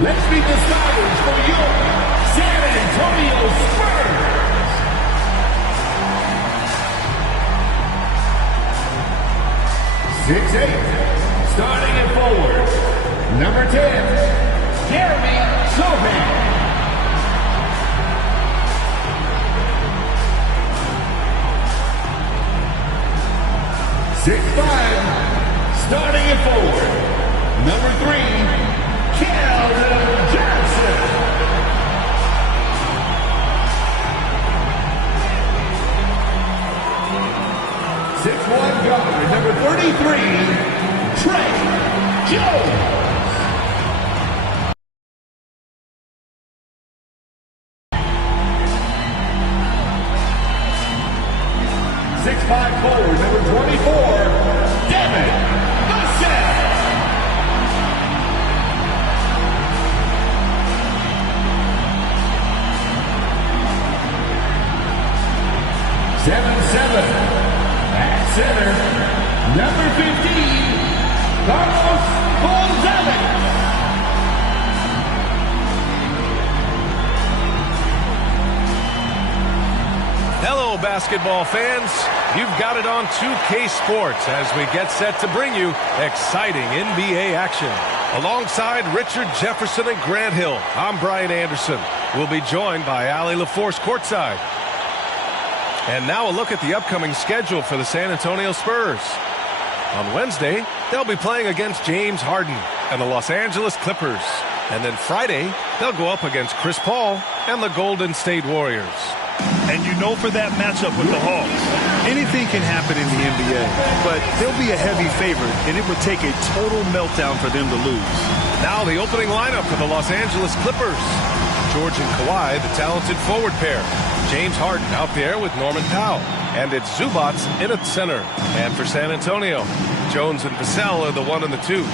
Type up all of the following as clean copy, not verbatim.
Let's meet the starters for your San Antonio Spurs. 6'8", starting at forward, number 10, Jeremy Sohan. 6'5", starting at forward, number 3, Keldon Johnson. 6'1", guard, number 33, Trey Jones. 6'5", forward, number 24, Devin Vassell. 7'7", at center, number 15, Carlos Gonzalez. Hello, basketball fans. You've got it on 2K Sports as we get set to bring you exciting NBA action. Alongside Richard Jefferson and Grant Hill, I'm Brian Anderson. We'll be joined by Allie LaForce courtside. And now a look at the upcoming schedule for the San Antonio Spurs. On Wednesday, they'll be playing against James Harden and the Los Angeles Clippers. And then Friday, they'll go up against Chris Paul and the Golden State Warriors. And you know, for that matchup with the Hawks, anything can happen in the NBA, but they'll be a heavy favorite, and it would take a total meltdown for them to lose. Now the opening lineup for the Los Angeles Clippers. George and Kawhi, the talented forward pair. James Harden out there with Norman Powell. And it's Zubac in at center. And for San Antonio, Jones and Vassell are the 1 and the 2.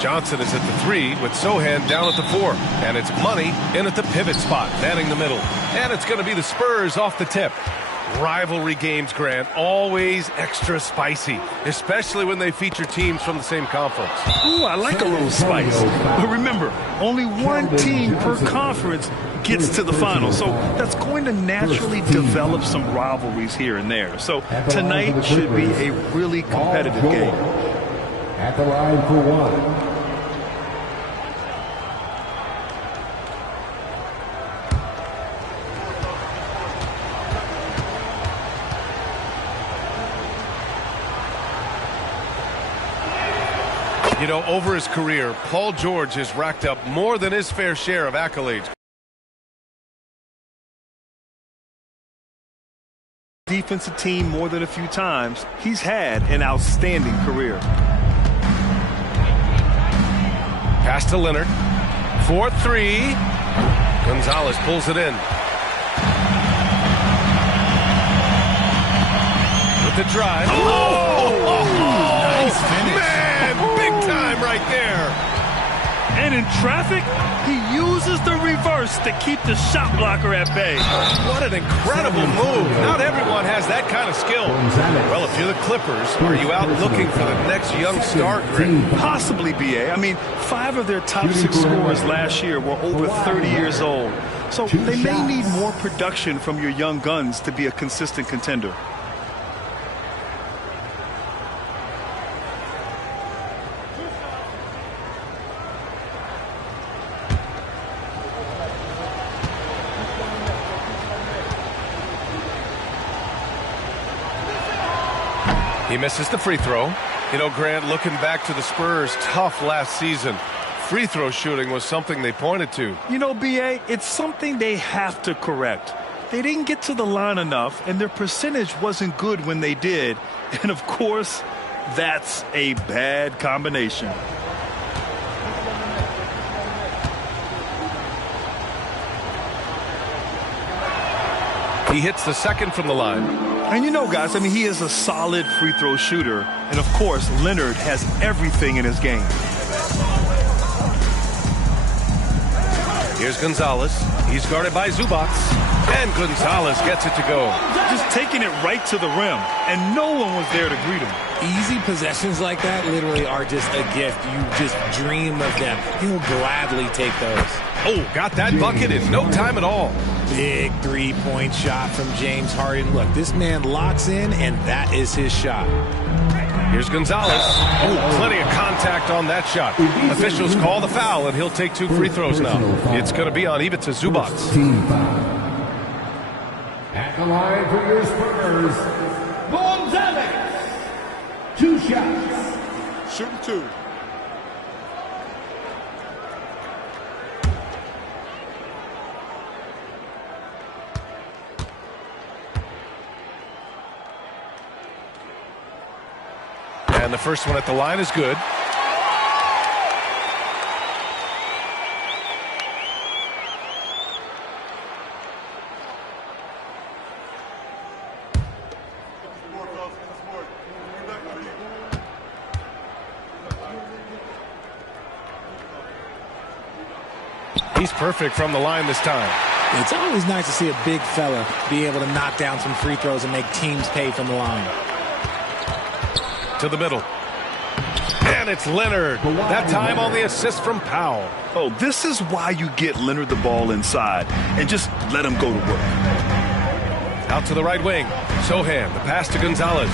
Johnson is at the 3 with Sohan down at the 4. And it's Money in at the pivot spot, manning the middle. And it's going to be the Spurs off the tip. Rivalry games, Grant, always extra spicy, especially when they feature teams from the same conference. Ooh, I like a little spice. But remember, only one team per conference gets to the final, so that's going to naturally develop some rivalries here and there. So tonight should be a really competitive game. At the line for one. You know, over his career, Paul George has racked up more than his fair share of accolades. Defensive team more than a few times. He's had an outstanding career. Pass to Leonard. 4-3. Gonzalez pulls it in. With the drive. Nice finish. Man, big time right there. And in traffic, he uses the reverse to keep the shot blocker at bay. What an incredible move. Not everyone has that kind of skill. Well, if you're the Clippers, are you out looking for the next young star, Grant? Possibly, B.A. I mean, 5 of their top 6 scorers last year were over 30 years old. So they may need more production from your young guns to be a consistent contender. He misses the free throw. You know, Grant, looking back to the Spurs' tough last season, free throw shooting was something they pointed to. You know, B.A., it's something they have to correct. They didn't get to the line enough, and their percentage wasn't good when they did. And, of course, that's a bad combination. He hits the second from the line. And you know, guys, I mean, he is a solid free throw shooter. And, of course, Leonard has everything in his game. Here's Gonzalez. He's guarded by Zubac. And Gonzalez gets it to go. Just taking it right to the rim, and no one was there to greet him. Easy possessions like that literally are just a gift. You just dream of them. He'll gladly take those. Oh, got that bucket in no time at all. Big three-point shot from James Harden. Look, this man locks in, and that is his shot. Here's Gonzalez. Oh, plenty of contact on that shot. Officials call the foul, and he'll take 2 free throws now. It's going to be on Ivica Zubac. At the line for your Spurs, Gonzalez. 2 shots. Shooting 2. And the first one at the line is good. He's perfect from the line this time. It's always nice to see a big fella be able to knock down some free throws and make teams pay from the line. To the middle. And it's Leonard. That time on the assist from Powell. Oh, this is why you get Leonard the ball inside and just let him go to work. Out to the right wing. Sohan, the pass to Gonzalez.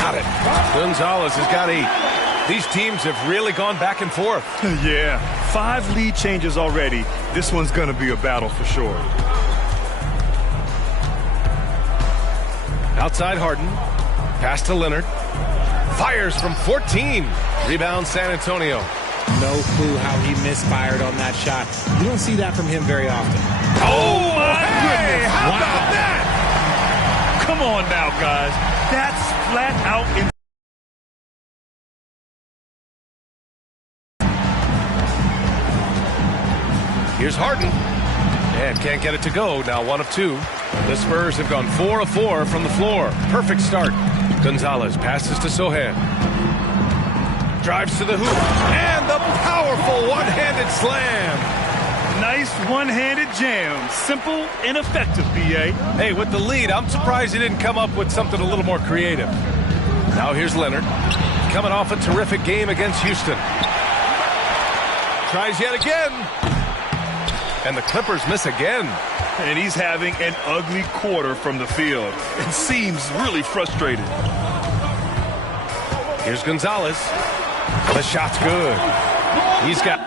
Got it. Gonzalez has got 8. These teams have really gone back and forth. Yeah, 5 lead changes already. This one's going to be a battle for sure. Outside Harden. Pass to Leonard. Fires from 14. Rebound San Antonio. No clue how he misfired on that shot. You don't see that from him very often. Oh, my Hey, goodness. how Wow. about that? Come on now, guys. That's flat out in. Here's Harden. And can't get it to go. Now 1 of 2. The Spurs have gone 4 of 4 from the floor. Perfect start. Gonzalez passes to Sohan. Drives to the hoop. And the powerful one-handed slam. Nice one-handed jam. Simple and effective, B.A. Hey, with the lead, I'm surprised he didn't come up with something a little more creative. Now here's Leonard. Coming off a terrific game against Houston. Tries yet again. And the Clippers miss again. And he's having an ugly quarter from the field. It seems really frustrated. Here's Gonzalez. The shot's good. He's got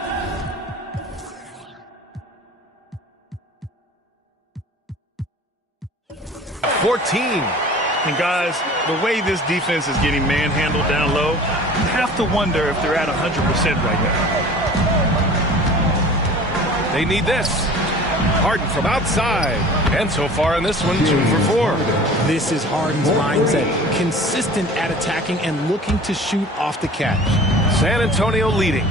14. And guys, the way this defense is getting manhandled down low, you have to wonder if they're at 100% right now. They need this. Harden from outside. And so far in this one, 2 for 4. This is Harden's mindset. Consistent at attacking and looking to shoot off the catch. San Antonio leading.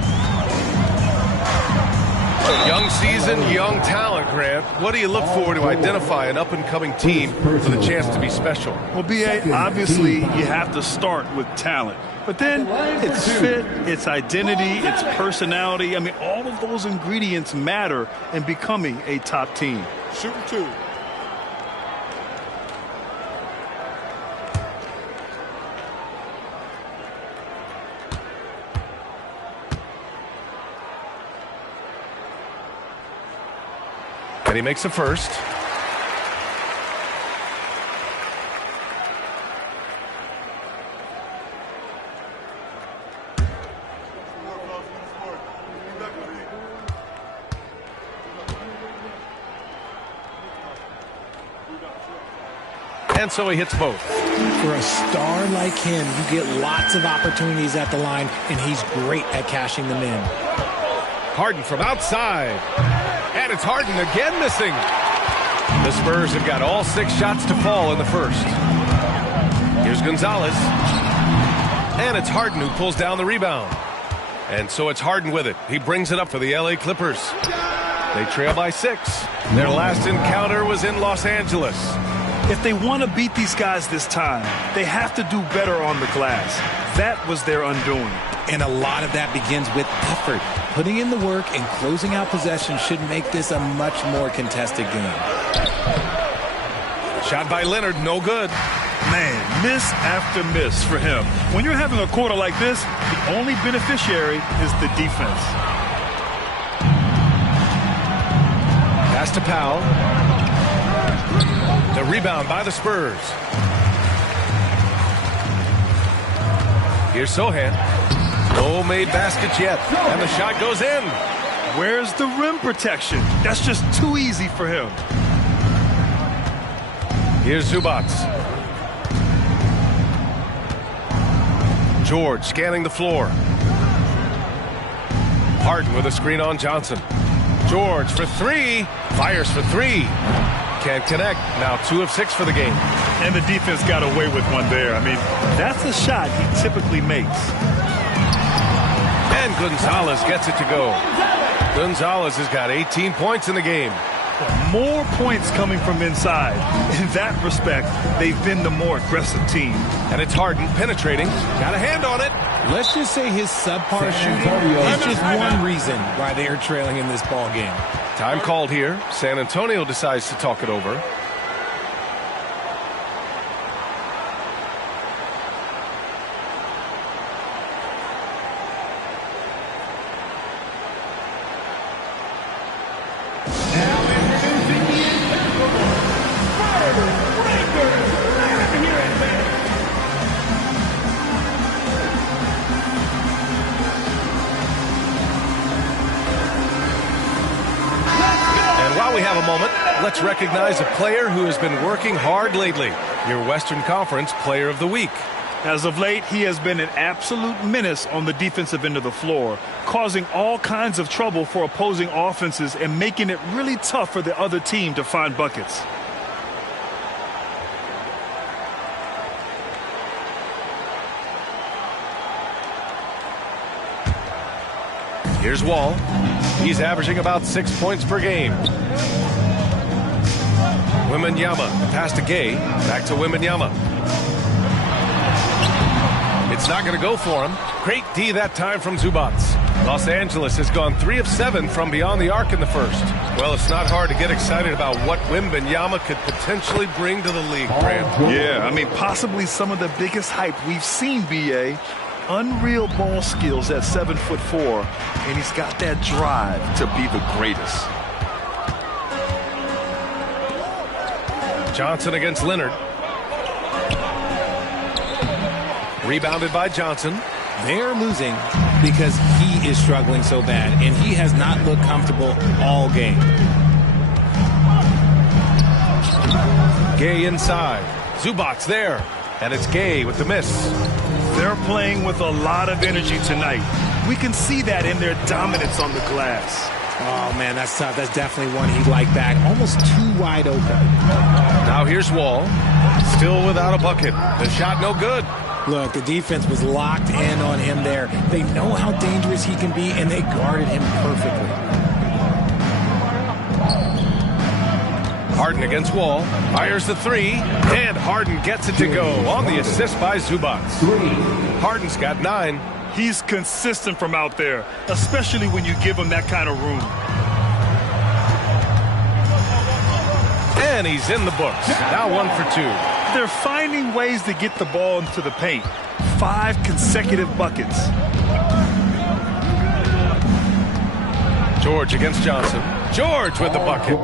Young season, young talent, Grant. What do you look for to identify an up-and-coming team with a chance to be special? Well, B.A., obviously you have to start with talent. But then it's fit, it's identity, it's personality. I mean, all of those ingredients matter in becoming a top team. Shooting 2. And he makes the first. And so he hits both. For a star like him, you get lots of opportunities at the line, and he's great at cashing them in. Harden from outside. And it's Harden again missing. The Spurs have got all 6 shots to fall in the first. Here's Gonzalez. And it's Harden who pulls down the rebound. And so it's Harden with it. He brings it up for the LA Clippers. They trail by 6. Their last encounter was in Los Angeles. If they want to beat these guys this time, they have to do better on the glass. That was their undoing. And a lot of that begins with effort. Putting in the work and closing out possession should make this a much more contested game. Shot by Leonard, no good. Man, miss after miss for him. When you're having a quarter like this, the only beneficiary is the defense. Pass to Powell. The rebound by the Spurs. Here's Sohan. No made baskets yet. And the shot goes in. Where's the rim protection? That's just too easy for him. Here's Zubac. George scanning the floor. Harden with a screen on Johnson. George for three. Fires for three. Can't connect. Now 2 of 6 for the game. And the defense got away with one there. I mean, that's a shot he typically makes. And Gonzalez gets it to go. Gonzalez has got 18 points in the game. More points coming from inside. In that respect, they've been the more aggressive team. And it's Harden penetrating. Got a hand on it. Let's just say his subpar shooting is just one reason why they are trailing in this ball game. Time called here. San Antonio decides to talk it over. We have a moment. Let's recognize a player who has been working hard lately. Your Western Conference Player of the Week. As of late, he has been an absolute menace on the defensive end of the floor, causing all kinds of trouble for opposing offenses and making it really tough for the other team to find buckets. Here's Wall. He's averaging about 6 points per game. Wembanyama, pass to Gay, back to Wembanyama. It's not going to go for him. Great D that time from Zubac. Los Angeles has gone 3 of 7 from beyond the arc in the first. Well, it's not hard to get excited about what Wembanyama could potentially bring to the league, Grant. Yeah, I mean, possibly some of the biggest hype we've seen, B.A. Unreal ball skills at 7'4", and he's got that drive to be the greatest. Johnson against Leonard. Rebounded by Johnson. They're losing because he is struggling so bad, and he has not looked comfortable all game. Gay inside. Zubac there. And it's Gay with the miss. They're playing with a lot of energy tonight. We can see that in their dominance on the glass. Oh, man, that's tough. That's definitely one he'd like back. Almost too wide open. Now here's Wall. Still without a bucket. The shot no good. Look, the defense was locked in on him there. They know how dangerous he can be, and they guarded him perfectly. Harden against Wall. Fires the three. And Harden gets it to go on the assist by Zubac. Harden's got 9. He's consistent from out there, especially when you give him that kind of room. And he's in the books. Now 1 for 2. They're finding ways to get the ball into the paint. 5 consecutive buckets. George against Johnson. George with the bucket.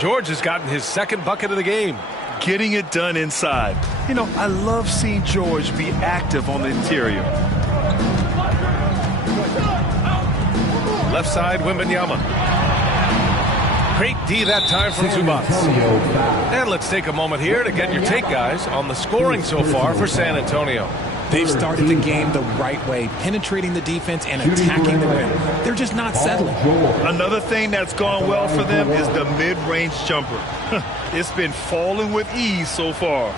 George has gotten his 2nd bucket of the game. Getting it done inside. You know, I love seeing George be active on the interior. Left side, Wembanyama. Great D that time from Zubac. And let's take a moment here to get your take, guys, on the scoring so far for San Antonio. They've started the game the right way, penetrating the defense and attacking the rim. They're just not settling. Another thing that's gone well for them is the mid-range jumper. It's been falling with ease so far.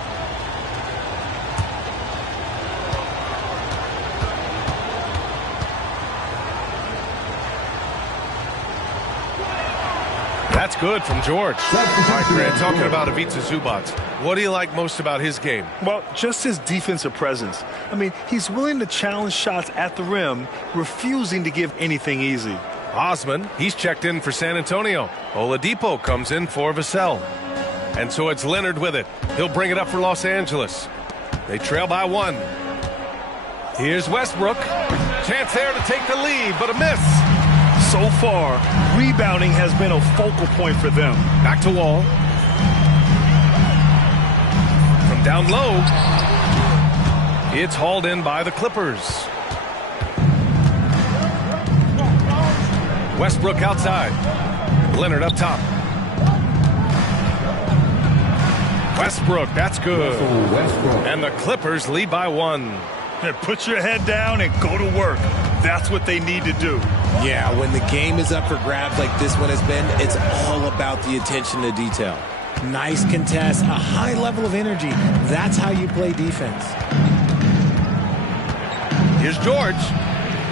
That's good from George. All right, Grant, talking about Ivica Zubac, what do you like most about his game? Well, just his defensive presence. I mean, he's willing to challenge shots at the rim, refusing to give anything easy. Osman, he's checked in for San Antonio. Oladipo comes in for Vassell. And so it's Leonard with it. He'll bring it up for Los Angeles. They trail by 1. Here's Westbrook. Chance there to take the lead, but a miss. So far, rebounding has been a focal point for them. Back to Wall. From down low, it's hauled in by the Clippers. Westbrook outside. Leonard up top. Westbrook, that's good. And the Clippers lead by 1. Put your head down and go to work. That's what they need to do. Yeah, when the game is up for grabs like this one has been, it's all about the attention to detail. Nice contest, a high level of energy. That's how you play defense. Here's George.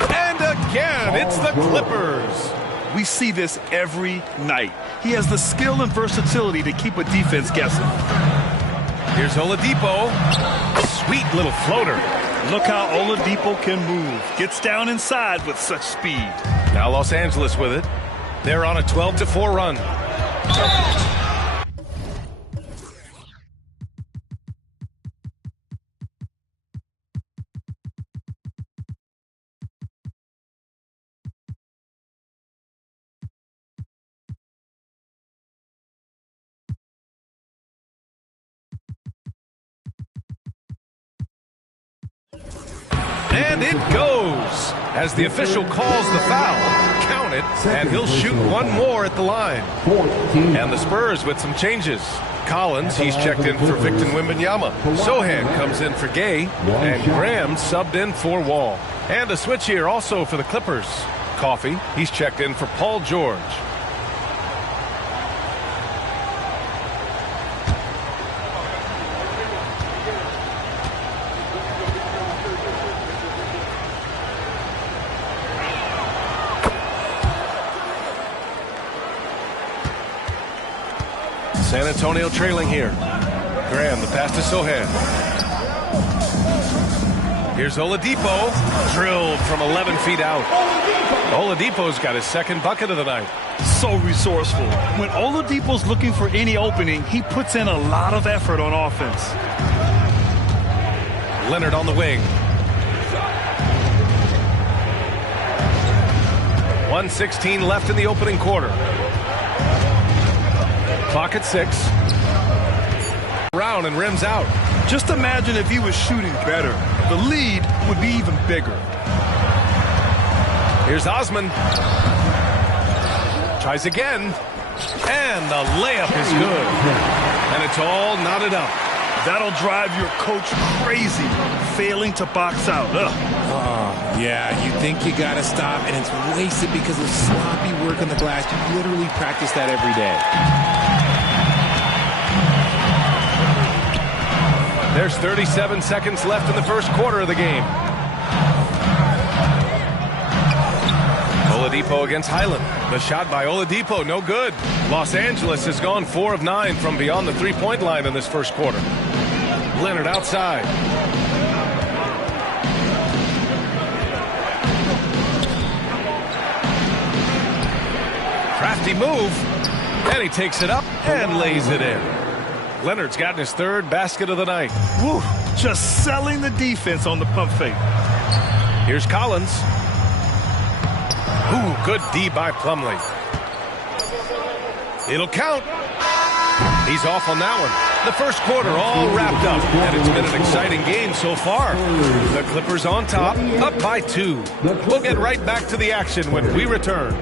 And again, it's the Clippers. We see this every night. He has the skill and versatility to keep a defense guessing. Here's Oladipo. Sweet little floater. Look how Oladipo can move. Gets down inside with such speed. Now Los Angeles with it. They're on a 12-4 run. And it goes as the official calls the foul. Count it, and he'll shoot one more at the line. And the Spurs with some changes. Collins, he's checked in for Victor Wembanyama. Sohan comes in for Gay, and Graham subbed in for Wall. And a switch here also for the Clippers. Coffey, he's checked in for Paul George. San Antonio trailing here. Graham, the pass to Sohan. Here's Oladipo. Drilled from 11 feet out. Oladipo's got his second bucket of the night. So resourceful. When Oladipo's looking for any opening, he puts in a lot of effort on offense. Leonard on the wing. 1:16 left in the opening quarter. Clock at 6. Round and rims out. Just imagine if he was shooting better. The lead would be even bigger. Here's Osman. Tries again. And the layup is good. And it's all knotted up. That'll drive your coach crazy, failing to box out. Yeah, you think you got to stop, and it's wasted because of sloppy work on the glass. You literally practice that every day. There's 37 seconds left in the first quarter of the game. Oladipo against Highland. The shot by Oladipo, no good. Los Angeles has gone 4 of 9 from beyond the three-point line in this first quarter. Leonard outside. Crafty move. And he takes it up and lays it in. Leonard's gotten his third basket of the night. Woo, just selling the defense on the pump fake. Here's Collins. Ooh, good D by Plumlee. It'll count. He's off on that one. The first quarter all wrapped up, and it's been an exciting game so far. The Clippers on top, up by 2. We'll get right back to the action when we return.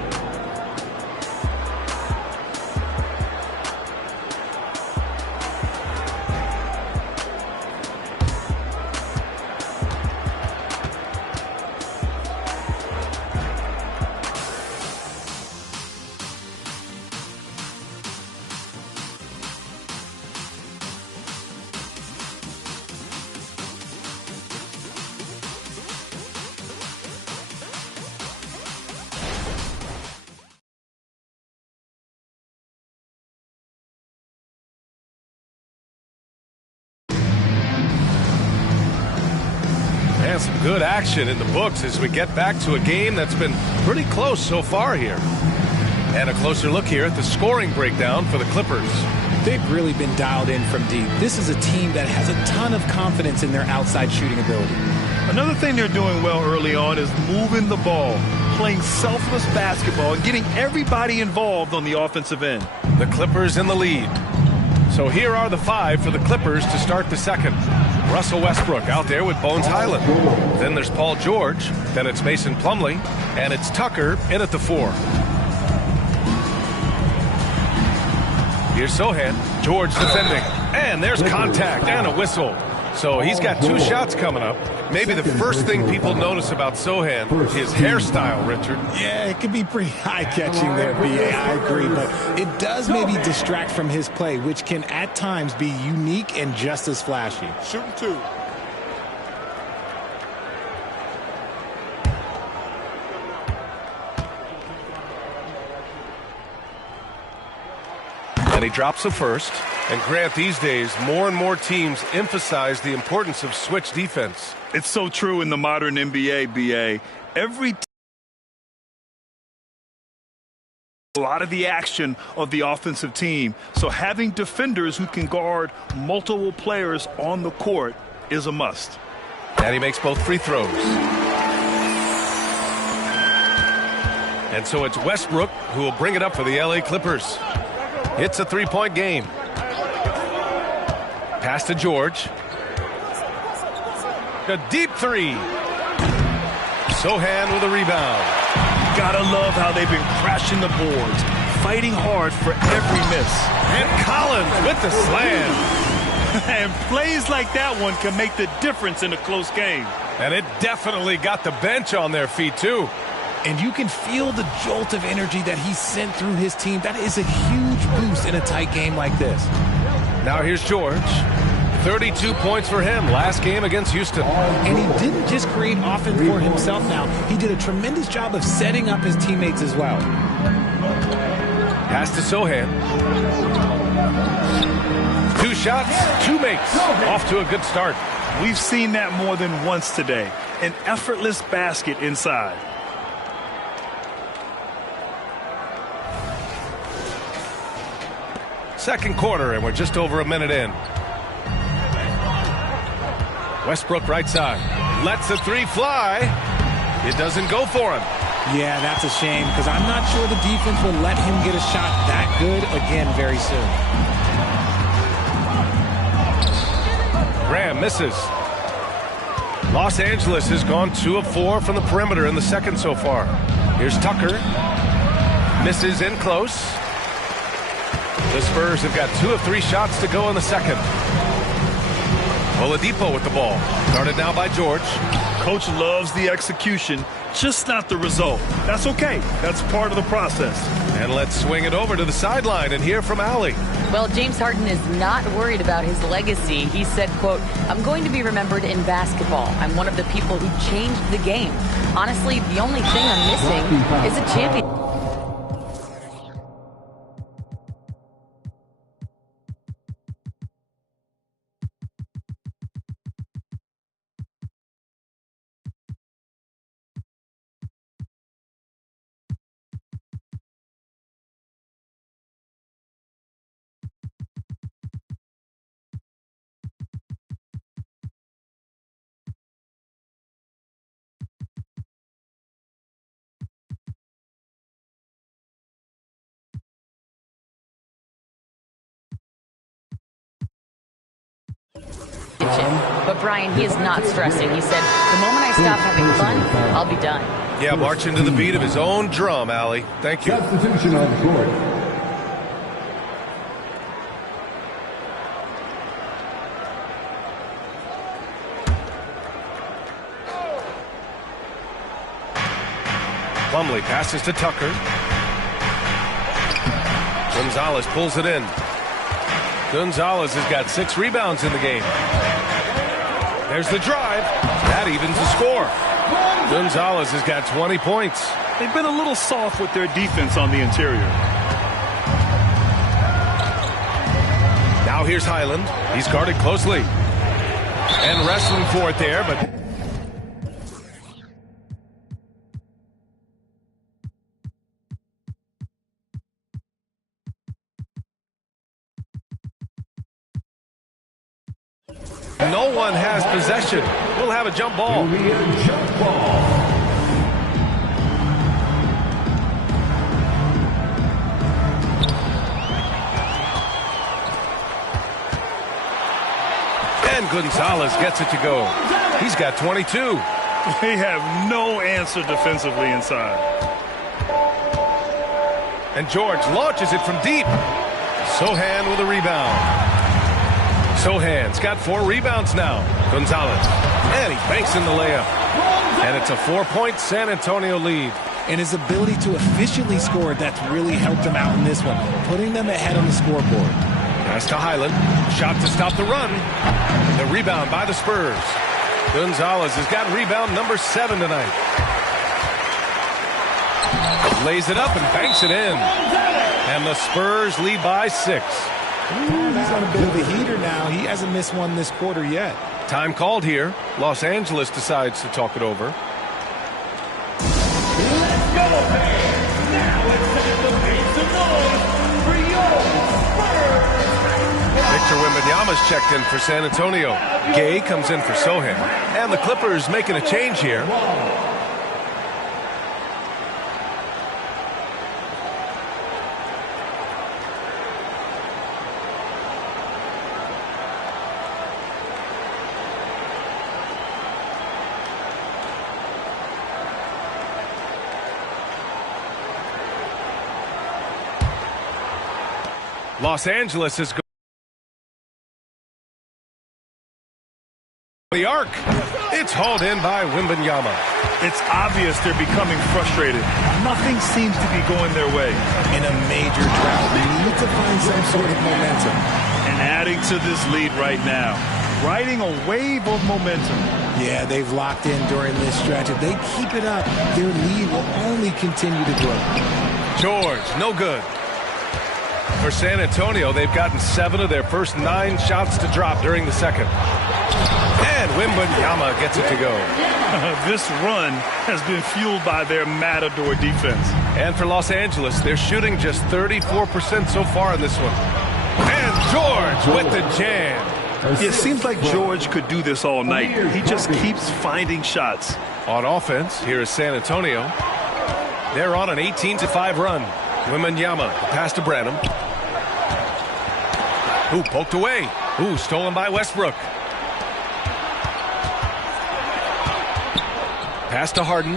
some good action in the books as we get back to a game that's been pretty close so far here. And a closer look here at the scoring breakdown for the Clippers. They've really been dialed in from deep. This is a team that has a ton of confidence in their outside shooting ability. Another thing they're doing well early on is moving the ball, playing selfless basketball, and getting everybody involved on the offensive end. The Clippers in the lead. So here are the five for the Clippers to start the second. Russell Westbrook out there with Bones Highland. Then there's Paul George. Then it's Mason Plumlee. And it's Tucker in at the 4. Here's Sohan. George defending. And there's contact and a whistle. So he's got 2 shots coming up. Maybe the first thing people notice about Sohan, his hairstyle, Richard. Yeah, it could be pretty eye-catching there, B.A. I agree. But it does maybe distract from his play, which can at times be unique and just as flashy. Shooting 2. And he drops the first. And Grant, these days, more and more teams emphasize the importance of switch defense. It's so true in the modern NBA, B.A. A lot of the action of the offensive team. So having defenders who can guard multiple players on the court is a must. And he makes both free throws. And so it's Westbrook who will bring it up for the LA Clippers. It's a 3-point game. Pass to George. A deep 3. Sohan with a rebound. Gotta love how they've been crashing the boards, fighting hard for every miss. And Collins with the slam. And plays like that one can make the difference in a close game. And it definitely got the bench on their feet, too. And you can feel the jolt of energy that he sent through his team. That is a huge boost in a tight game like this. Now here's George. 32 points for him last game against Houston. And he didn't just create offense for himself now. He did a tremendous job of setting up his teammates as well. Pass to Sohan. 2 shots, 2 makes. Off to a good start. We've seen that more than once today. An effortless basket inside. Second quarter, and we're just over a minute in. Westbrook right side. Lets the 3 fly. It doesn't go for him. Yeah, that's a shame because I'm not sure the defense will let him get a shot that good again very soon. Graham misses. Los Angeles has gone 2 of 4 from the perimeter in the second so far. Here's Tucker. Misses in close. The Spurs have got 2 of 3 shots to go in the second. Oladipo with the ball. Guarded now by George. Coach loves the execution, just not the result. That's okay. That's part of the process. And let's swing it over to the sideline and hear from Allie. Well, James Harden is not worried about his legacy. He said, quote, "I'm going to be remembered in basketball. I'm one of the people who changed the game. Honestly, the only thing I'm missing is a champion." But Brian, he is not stressing. He said, "The moment I stop having fun, I'll be done." Yeah, marching to the beat of his own drum, Allie. Thank you. Substitution on court. Plumlee passes to Tucker. Gonzalez pulls it in. Gonzalez has got 6 rebounds in the game. There's the drive. That evens the score. Gonzalez has got 20 points. They've been a little soft with their defense on the interior. Now here's Highland. He's guarded closely. And wrestling for it there, but No one has possession. We'll have a jump ball. It'll be a jump ball. And Gonzalez gets it to go. He's got 22. They have no answer defensively inside. And George launches it from deep. Sohan with a rebound. Sohan's got 4 rebounds now. Gonzalez. And he banks in the layup. And it's a 4-point San Antonio lead. And his ability to efficiently score, that's really helped him out in this one, putting them ahead on the scoreboard. Pass to Highland. Shot to stop the run. The rebound by the Spurs. Gonzalez has got rebound number 7 tonight. Lays it up and banks it in. And the Spurs lead by 6. Ooh, he's on a bit of a heater now. He hasn't missed one this quarter yet. Time called here. Los Angeles decides to talk it over. Let's go, fans. Now it's time to make some noise for your Spurs. Victor Wembanyama's checked in for San Antonio. Gay comes in for Sohan. And the Clippers making a change here. Los Angeles is going the arc. It's hauled in by Wembanyama. It's obvious they're becoming frustrated. Nothing seems to be going their way. In a major drought, they need to find some sort of momentum. And adding to this lead right now, riding a wave of momentum. Yeah, they've locked in during this stretch. If they keep it up, their lead will only continue to grow. George, no good. For San Antonio, they've gotten 7 of their first 9 shots to drop during the second. And Wembanyama gets it to go. This run has been fueled by their matador defense. And for Los Angeles, they're shooting just 34% so far in this one. And George with the jam. It seems like George could do this all night. He just keeps finding shots. On offense, here is San Antonio. They're on an 18-5 run. Wembanyama, pass to Branham. Ooh, poked away. Ooh, stolen by Westbrook. Pass to Harden.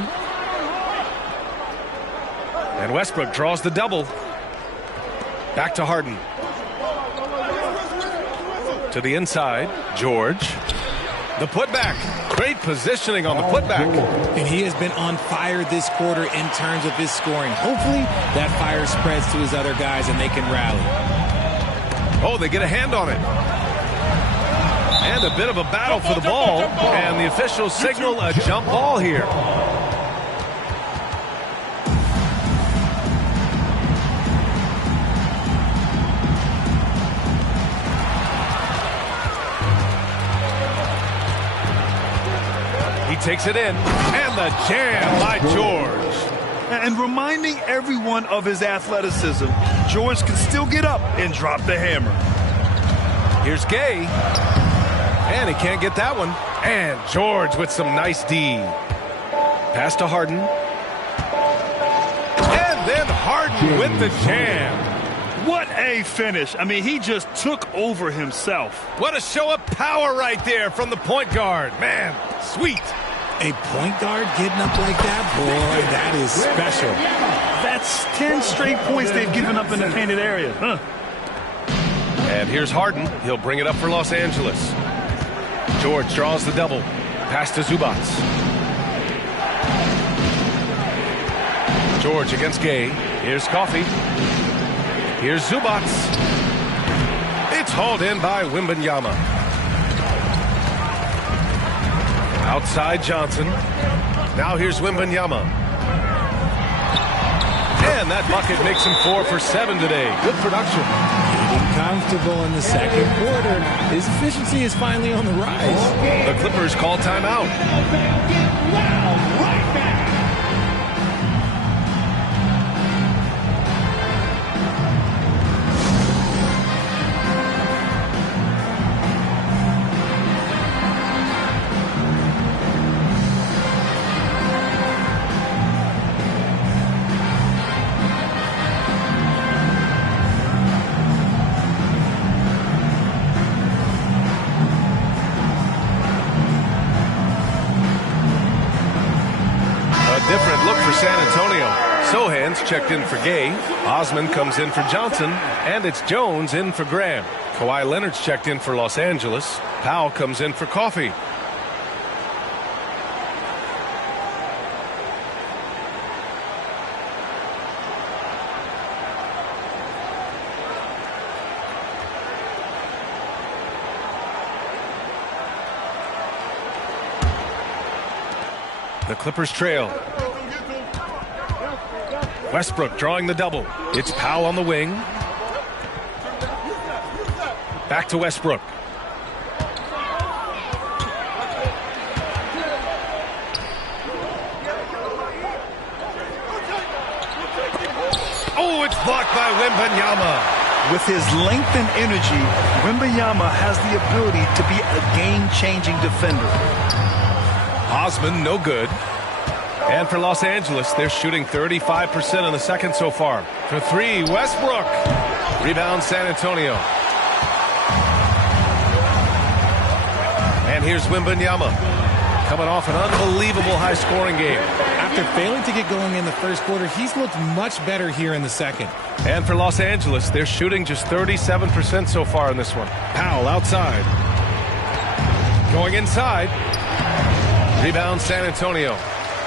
And Westbrook draws the double. Back to Harden. To the inside, George. The putback. Great positioning on the putback. And he has been on fire this quarter in terms of his scoring. Hopefully that fire spreads to his other guys and they can rally. Oh, they get a hand on it. And a bit of a battle for the ball. And the officials signal a jump ball here. He takes it in. And the jam by George. And reminding everyone of his athleticism, George can still get up and drop the hammer. Here's Gay. And he can't get that one. And George with some nice D. Pass to Harden. And then Harden with the jam. What a finish. I mean, he just took over himself. What a show of power right there from the point guard. Man, sweet. A point guard getting up like that? Boy, that is special. That's 10 straight points they've given up in the painted area. Huh. And here's Harden. He'll bring it up for Los Angeles. George draws the double. Pass to Zubats. George against Gay. Here's Coffey. Here's Zubats. It's hauled in by Wembanyama. Outside Johnson. Now here's Wembanyama. And that bucket makes him 4 for 7 today. Good production. Getting comfortable in the second quarter. His efficiency is finally on the rise. The Clippers call timeout. Sohan's checked in for Gay. Osman comes in for Johnson. And it's Jones in for Graham. Kawhi Leonard's checked in for Los Angeles. Powell comes in for Coffey. The Clippers trail. Westbrook drawing the double. It's Powell on the wing. Back to Westbrook. Oh, it's blocked by Wembanyama. With his length and energy, Wembanyama has the ability to be a game-changing defender. Osman, no good. And for Los Angeles, they're shooting 35% in the second so far. For three, Westbrook. Rebound, San Antonio. And here's Wembanyama, coming off an unbelievable high-scoring game. After failing to get going in the first quarter, he's looked much better here in the second. And for Los Angeles, they're shooting just 37% so far in this one. Powell outside. Going inside. Rebound, San Antonio.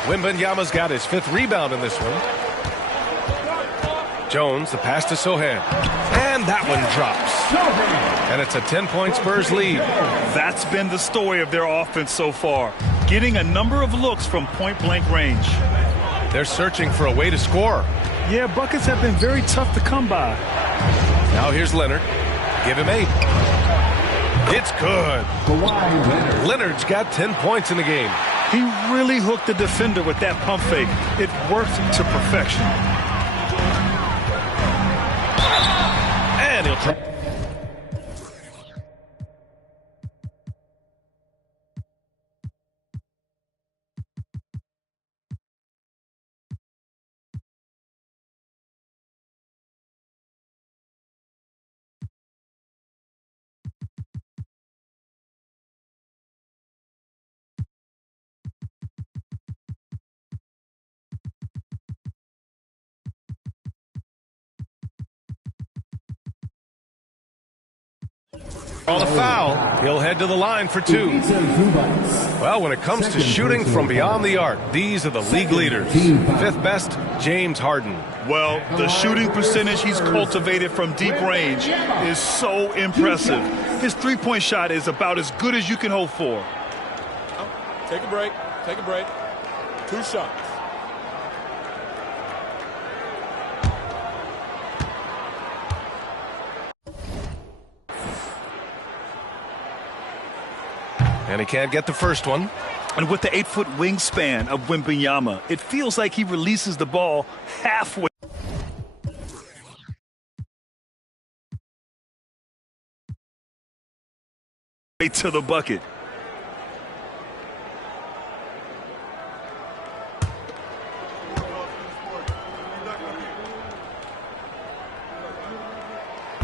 Wembanyama's got his 5th rebound in this one. Jones, the pass to Sohan. And that one drops. And it's a 10-point Spurs lead. That's been the story of their offense so far. Getting a number of looks from point-blank range. They're searching for a way to score. Yeah, buckets have been very tough to come by. Now here's Leonard. Give him 8. It's good. Leonard's got 10 points in the game. He really hooked the defender with that pump fake. It worked to perfection. And he'll try. On a foul, he'll head to the line for 2. Well, when it comes to shooting from beyond the arc, these are the league leaders. 5th best, James Harden. Well, the shooting percentage he's cultivated from deep range is so impressive. His three-point shot is about as good as you can hope for. Take a break. Take a break. 2 shots. And he can't get the first one. And with the 8-foot wingspan of Wembanyama, it feels like he releases the ball halfway to the bucket.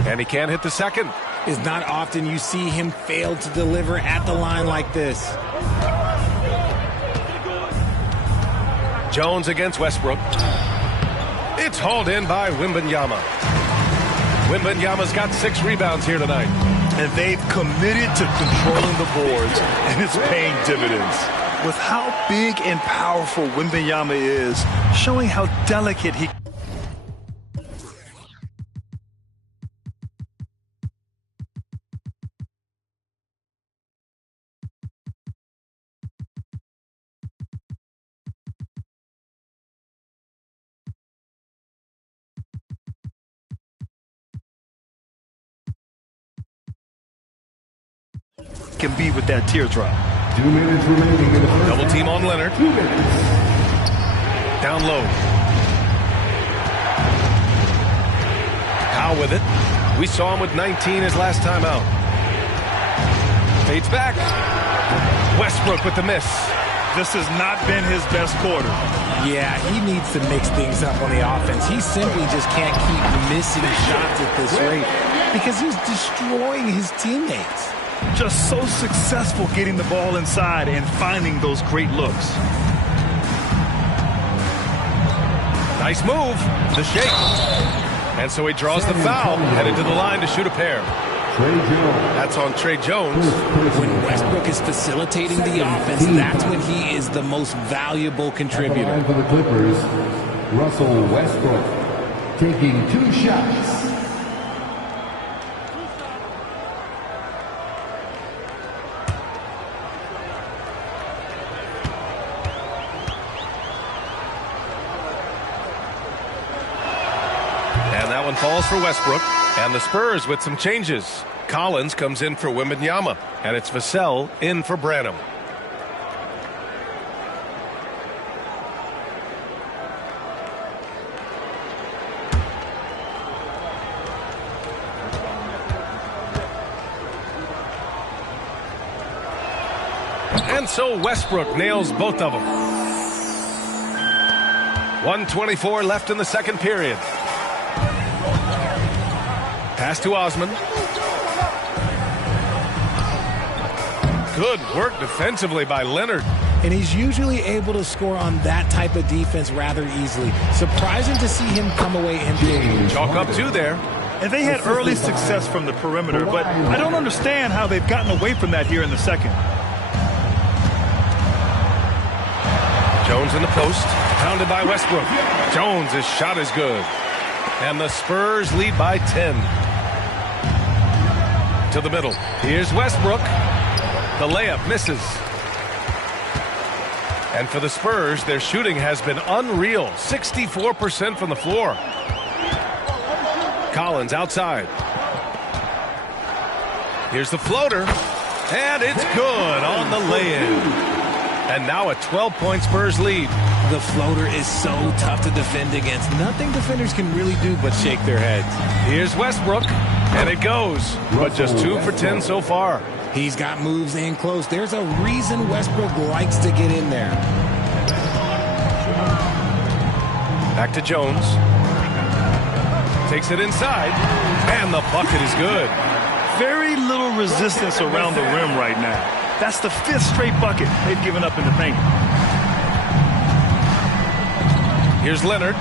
And he can't hit the second. It's not often you see him fail to deliver at the line like this. Jones against Westbrook. It's hauled in by Wembanyama. Wembanyama's got 6 rebounds here tonight. And they've committed to controlling the boards, and it's paying dividends. With how big and powerful Wembanyama is, showing how delicate he can be with that teardrop. 2 minutes remaining in the first. Double team on Leonard. 2 minutes. Down low. Powell with it. We saw him with 19 his last time out. Fades back. Westbrook with the miss. This has not been his best quarter. Yeah, he needs to mix things up on the offense. He simply just can't keep missing shots at this rate because he's destroying his teammates. Just so successful getting the ball inside and finding those great looks. Nice move. The shake. And so he draws the foul, headed to the line to shoot a pair. That's on Trey Jones. When Westbrook is facilitating the offense, that's when he is the most valuable contributor. For the Clippers, Russell Westbrook taking 2 shots. And that one falls for Westbrook. And the Spurs with some changes. Collins comes in for Wembanyama. And it's Vassell in for Branham. And so Westbrook nails both of them. 1:24 left in the second period. Pass to Osman. Good work defensively by Leonard. And he's usually able to score on that type of defense rather easily. Surprising to see him come away empty. Chalk up 2 there. And they had early success from the perimeter, but I don't understand how they've gotten away from that here in the second. Jones in the post, pounded by Westbrook. Jones' shot is good. And the Spurs lead by 10. To the middle. Here's Westbrook. The layup misses. And for the Spurs, their shooting has been unreal. 64% from the floor. Collins outside. Here's the floater. And it's good on the lay-in. And now a 12-point Spurs lead. The floater is so tough to defend against. Nothing defenders can really do but shake their heads. Here's Westbrook, and it goes. But just 2 for 10 so far. He's got moves in close. There's a reason Westbrook likes to get in there. Back to Jones. Takes it inside, and the bucket is good. Very little resistance around the rim right now. That's the 5th straight bucket they've given up in the paint. Here's Leonard.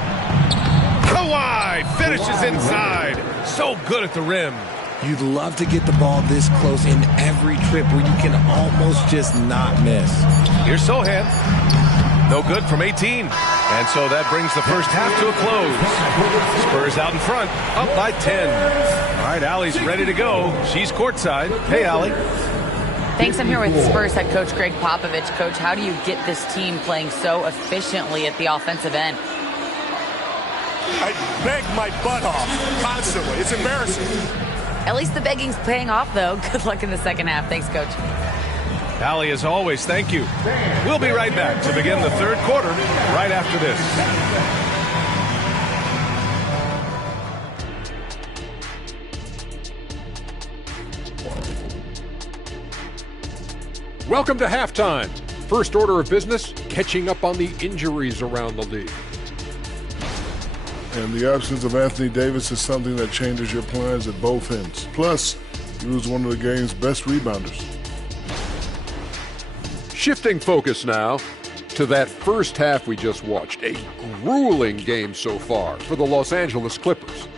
Kawhi finishes inside. So good at the rim. You'd love to get the ball this close in every trip where you can almost just not miss. Here's Sohan. No good from 18. And so that brings the first half to a close. Spurs out in front, up by 10. All right, Allie's ready to go. She's courtside. Hey, Allie. Thanks. I'm here with Spurs head coach Greg Popovich. Coach, how do you get this team playing so efficiently at the offensive end? I beg my butt off constantly. It's embarrassing. At least the begging's paying off, though. Good luck in the second half. Thanks, Coach. Allie, as always, thank you. We'll be right back to begin the third quarter right after this. Welcome to halftime. First order of business, catching up on the injuries around the league. And the absence of Anthony Davis is something that changes your plans at both ends. Plus, he was one of the game's best rebounders. Shifting focus now to that first half we just watched. A grueling game so far for the Los Angeles Clippers.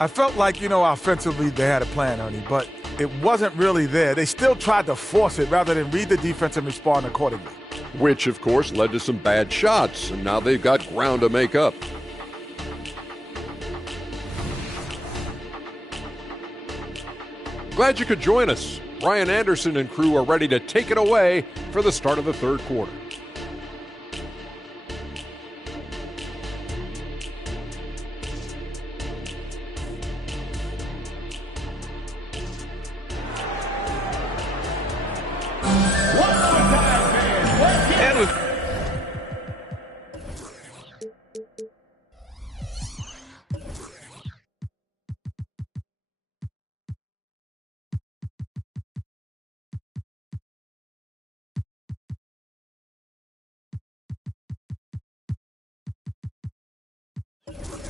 I felt like, offensively they had a plan, Ernie, but it wasn't really there. They still tried to force it rather than read the defense and respond accordingly. Which, of course, led to some bad shots, and now they've got ground to make up. Glad you could join us. Ryan Anderson and crew are ready to take it away for the start of the third quarter.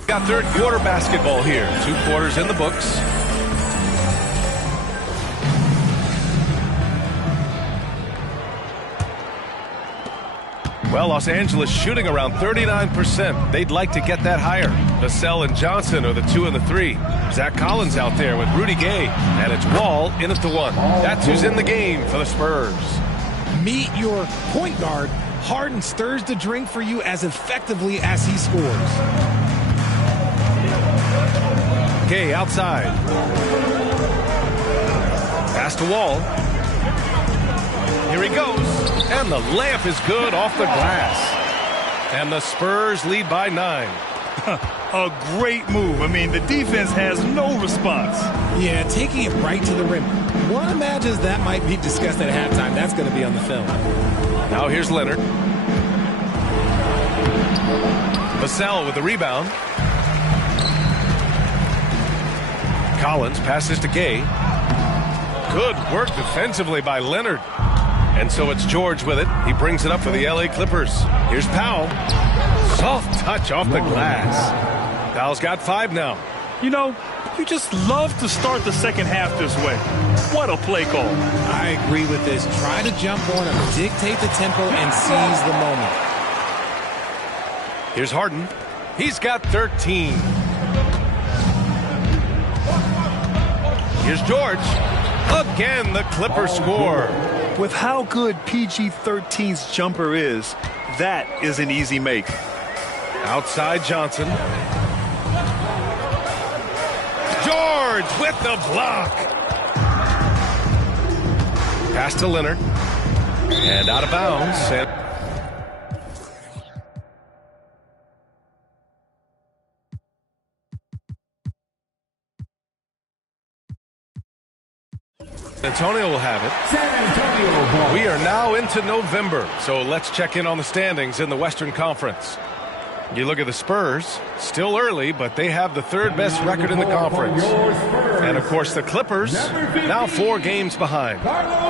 Got third quarter basketball here. 2 quarters in the books. Well, Los Angeles shooting around 39%. They'd like to get that higher. Vassell and Johnson are the 2 and the 3. Zach Collins out there with Rudy Gay. And it's Wall in at the 1. That's who's in the game for the Spurs. Meet your point guard. Harden stirs the drink for you as effectively as he scores. Gay outside. Pass to Wall. Here he goes. And the layup is good off the glass. And the Spurs lead by 9. A great move. I mean, the defense has no response. Yeah, taking it right to the rim. One imagines that might be discussed at halftime. That's going to be on the film. Now here's Leonard. Vassell with the rebound. Collins passes to Gay. Good work defensively by Leonard. And so it's George with it. He brings it up for the LA Clippers. Here's Powell. Soft touch off the glass. Powell's got 5 now. You know, you just love to start the second half this way. What a play call. I agree with this. Try to jump on him, dictate the tempo, and seize the moment. Here's Harden. He's got 13. Here's George. Again, the Clippers score. With how good PG-13's jumper is, that is an easy make. Outside Johnson. George with the block. Pass to Leonard. And out of bounds. Antonio will have it. San Antonio ball. We are now into November, so let's check in on the standings in the Western Conference. You look at the Spurs, still early, but they have the 3rd best record in the conference. And, of course, the Clippers, now 4 games behind.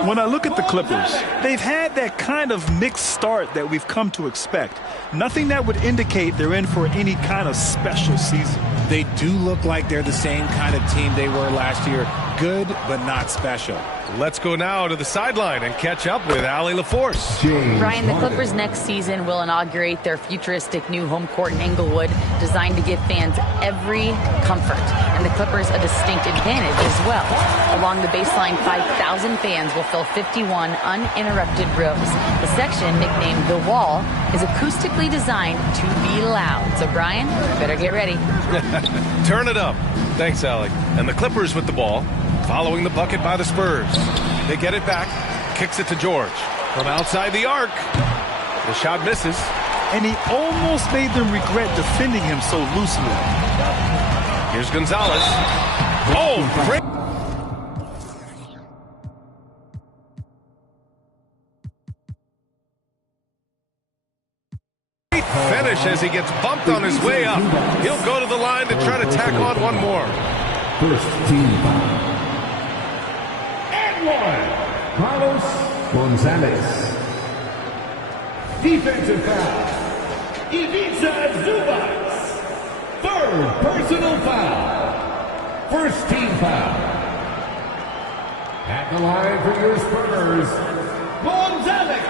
When I look at the Clippers, they've had that kind of mixed start that we've come to expect. Nothing that would indicate they're in for any kind of special season. They do look like they're the same kind of team they were last year. Good, but not special. Let's go now to the sideline and catch up with Allie LaForce. Brian, the Clippers next season will inaugurate their futuristic new home court in Inglewood, designed to give fans every comfort, and the Clippers a distinct advantage as well. Along the baseline, 5,000 fans will fill 51 uninterrupted rows. The section, nicknamed The Wall, is acoustically designed to be loud. So, Brian, better get ready. Turn it up. Thanks, Allie. And the Clippers with the ball, following the bucket by the Spurs. They get it back, kicks it to George. From outside the arc, the shot misses. And he almost made them regret defending him so loosely. Here's Gonzalez. Oh, great. Finish as he gets bumped on his way up. He'll go to the line to try to tack on one more. First team foul. And 1. Carlos Gonzalez. Defensive foul. Ivica Zubac. 3rd personal foul. First team foul. At the line for your Spurs, Gonzalez.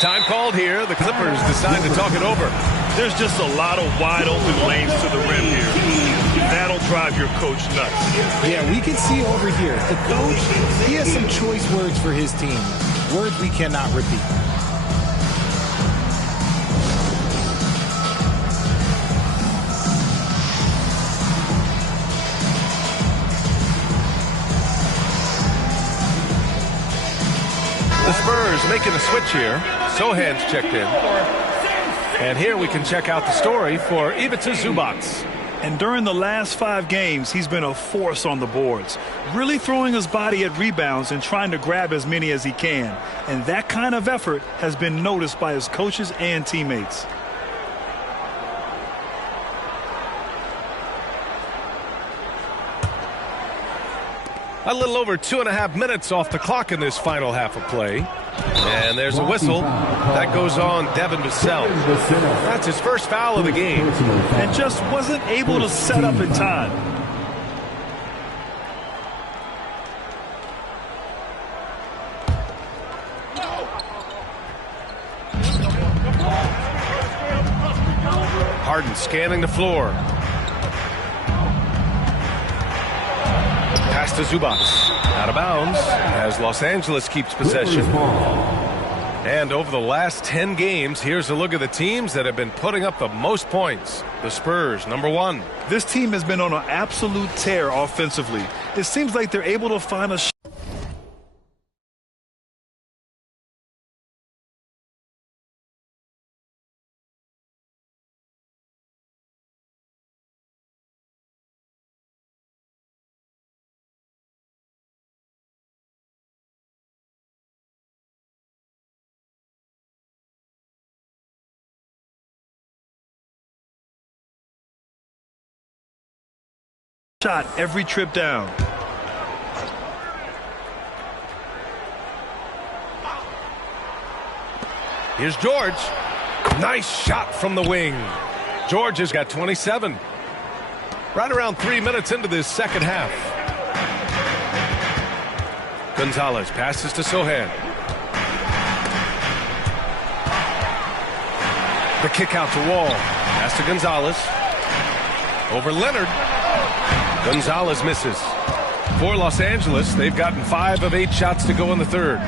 Time called here. The Clippers decide to talk it over. There's just a lot of wide open lanes to the rim here. That'll drive your coach nuts. Yeah, we can see over here. The coach, he has some choice words for his team. Words we cannot repeat. The Spurs making a switch here. Sohan's checked in. And here we can check out the story for Ivica Zubac. And during the last 5 games, he's been a force on the boards, really throwing his body at rebounds and trying to grab as many as he can. And that kind of effort has been noticed by his coaches and teammates. A little over 2.5 minutes off the clock in this final half of play. And there's a whistle. That goes on Devin Vassell. That's his first foul of the game. And just wasn't able to set up in time. Harden scanning the floor. Pass to Zubac. Out of bounds as Los Angeles keeps possession. And over the last 10 games, here's a look at the teams that have been putting up the most points. The Spurs, number 1. This team has been on an absolute tear offensively. It seems like they're able to find a shot every trip down. Here's George. Nice shot from the wing. George has got 27. Right around 3 minutes into this second half. Gonzalez passes to Sohan. The kick out to Wall. Pass to Gonzalez. Over Leonard. Gonzalez misses. For Los Angeles, they've gotten 5 of 8 shots to go in the third.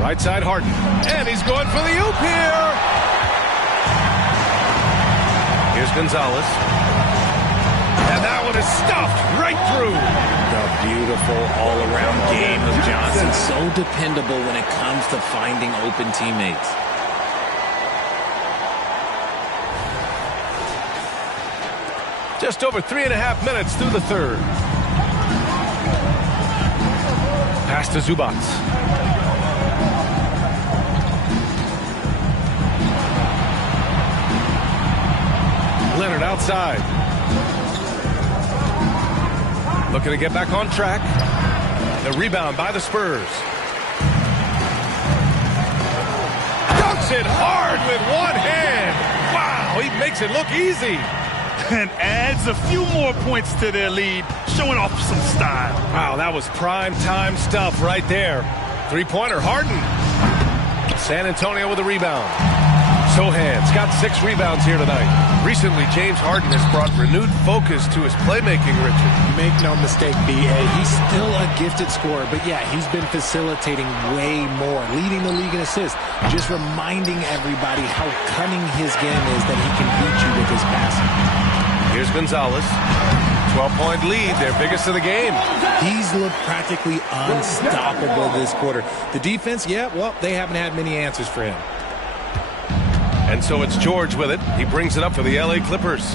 Right side Harden. And he's going for the oop here. Here's Gonzalez. And that one is stuffed right through. The beautiful all-around game of Johnson. So dependable when it comes to finding open teammates. Just over 3.5 minutes through the third. Pass to Zubac. Leonard outside. Looking to get back on track. The rebound by the Spurs. Dunks it hard with one hand. Wow, he makes it look easy. And adds a few more points to their lead, showing off some style. Wow, that was prime time stuff right there. Three-pointer, Harden. San Antonio with a rebound. Sohan's got 6 rebounds here tonight. Recently, James Harden has brought renewed focus to his playmaking, Richard. Make no mistake, B.A., he's still a gifted scorer, but yeah, he's been facilitating way more, leading the league in assists, just reminding everybody how cunning his game is that he can beat you with his passing. Here's Gonzalez. 12-point lead, their biggest of the game. He's looked practically unstoppable this quarter. The defense, yeah, well, they haven't had many answers for him. And so it's George with it. He brings it up for the LA Clippers.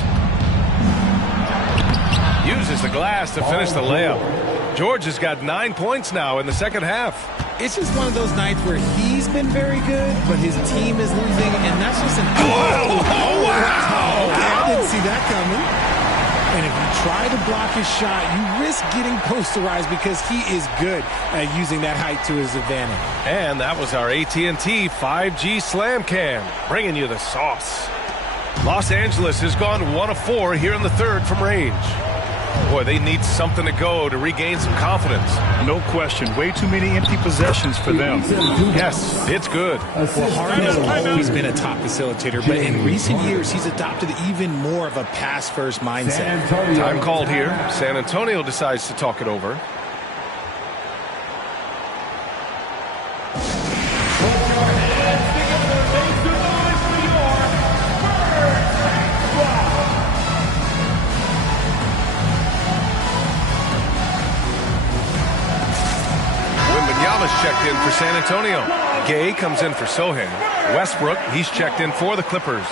Uses the glass to finish the layup. George has got 9 points now in the second half. It's just one of those nights where he's been very good, but his team is losing, and that's just an... Oh, wow! Okay, I didn't see that coming. And if you try to block his shot, you risk getting posterized because he is good at using that height to his advantage. And that was our AT&T 5G Slam Cam, bringing you the sauce. Los Angeles has gone 1 of 4 here in the third from range. Boy, they need something to go to regain some confidence. No question. Way too many empty possessions for them. Yes, it's good. Well, Harden has always been a top facilitator, but in recent years, he's adopted even more of a pass-first mindset. Time called here. San Antonio decides to talk it over. Checked in for San Antonio. Gay comes in for Sohan. Westbrook, he's checked in for the Clippers.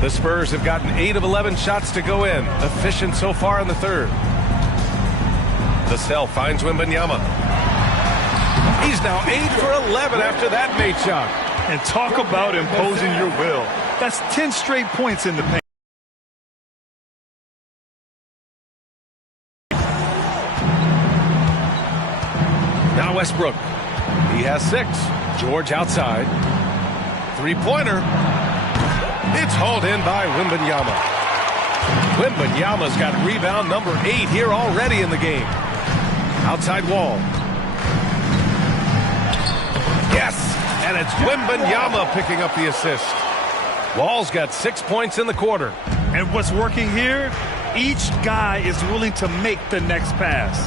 The Spurs have gotten 8 of 11 shots to go in. Efficient so far in the third. Vassell finds Wembanyama. He's now 8 for 11 after that made shot. And talk about imposing your will. That's 10 straight points in the paint. Now Westbrook. He has 6. George outside. Three-pointer. It's hauled in by Wembanyama. Wembanyama's got rebound number 8 here already in the game. Outside Wall. Yes, and it's Wembanyama picking up the assist. Wall's got 6 points in the quarter. And what's working here, each guy is willing to make the next pass.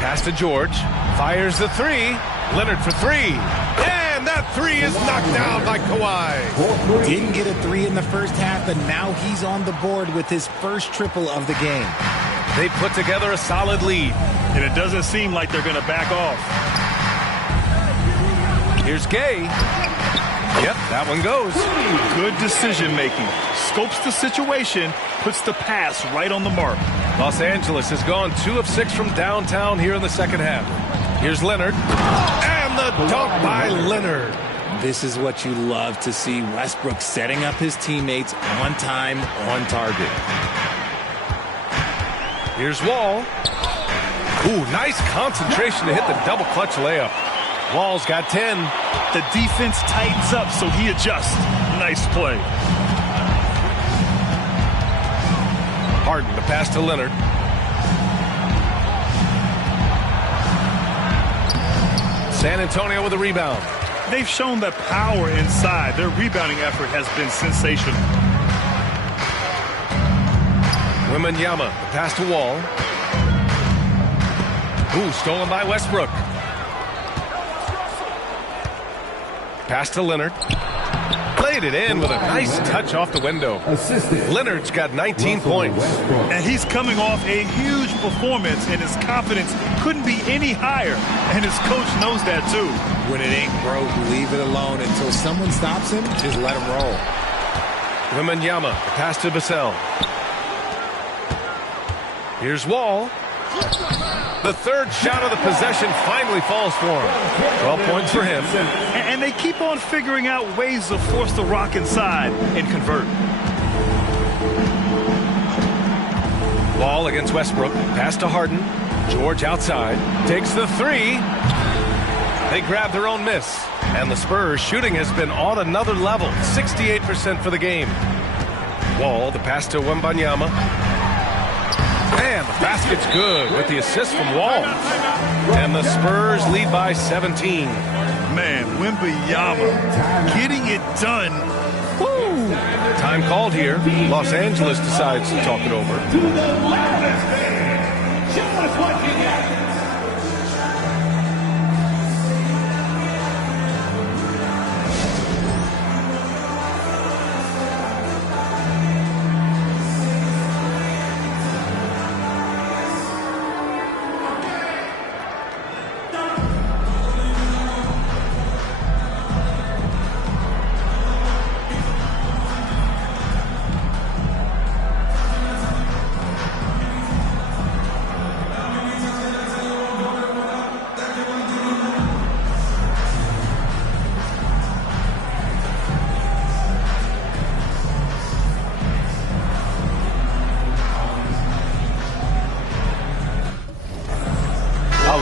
Pass to George. Fires the 3. Leonard for 3. And that 3 is knocked down by Kawhi. Didn't get a 3 in the first half, but now he's on the board with his first triple of the game. They put together a solid lead. And it doesn't seem like they're going to back off. Here's Gay. Yep, that one goes. Good decision making. Scopes the situation, puts the pass right on the mark. Los Angeles has gone 2 of 6 from downtown here in the second half. Here's Leonard. And the dunk by Leonard. This is what you love to see. Westbrook setting up his teammates on time, on target. Here's Wall. Ooh, nice concentration to hit the double clutch layup. Wall's got 10. The defense tightens up, so he adjusts. Nice play. Harden, the pass to Leonard. San Antonio with a rebound. They've shown that power inside. Their rebounding effort has been sensational. Wembanyama, the pass to Wall. Ooh, stolen by Westbrook. Pass to Leonard. Played it in with a nice touch off the window. Leonard's got 19 points. And he's coming off a huge performance, and his confidence couldn't be any higher. And his coach knows that, too. When it ain't broke, leave it alone. Until someone stops him, just let him roll. Wembanyama, the pass to Vassell. Here's Wall. The third shot of the possession finally falls for him. 12 points for him. And they keep on figuring out ways to force the rock inside and convert. Wall against Westbrook. Pass to Harden. George outside. Takes the 3. They grab their own miss. And the Spurs shooting has been on another level. 68% for the game. Wall, the pass to Wembanyama. And the basket's good with the assist from Wall. And the Spurs lead by 17. Man, Wembanyama getting it done. Woo! Time called here. Los Angeles decides to talk it over. To the loudest fan. Show us what you got.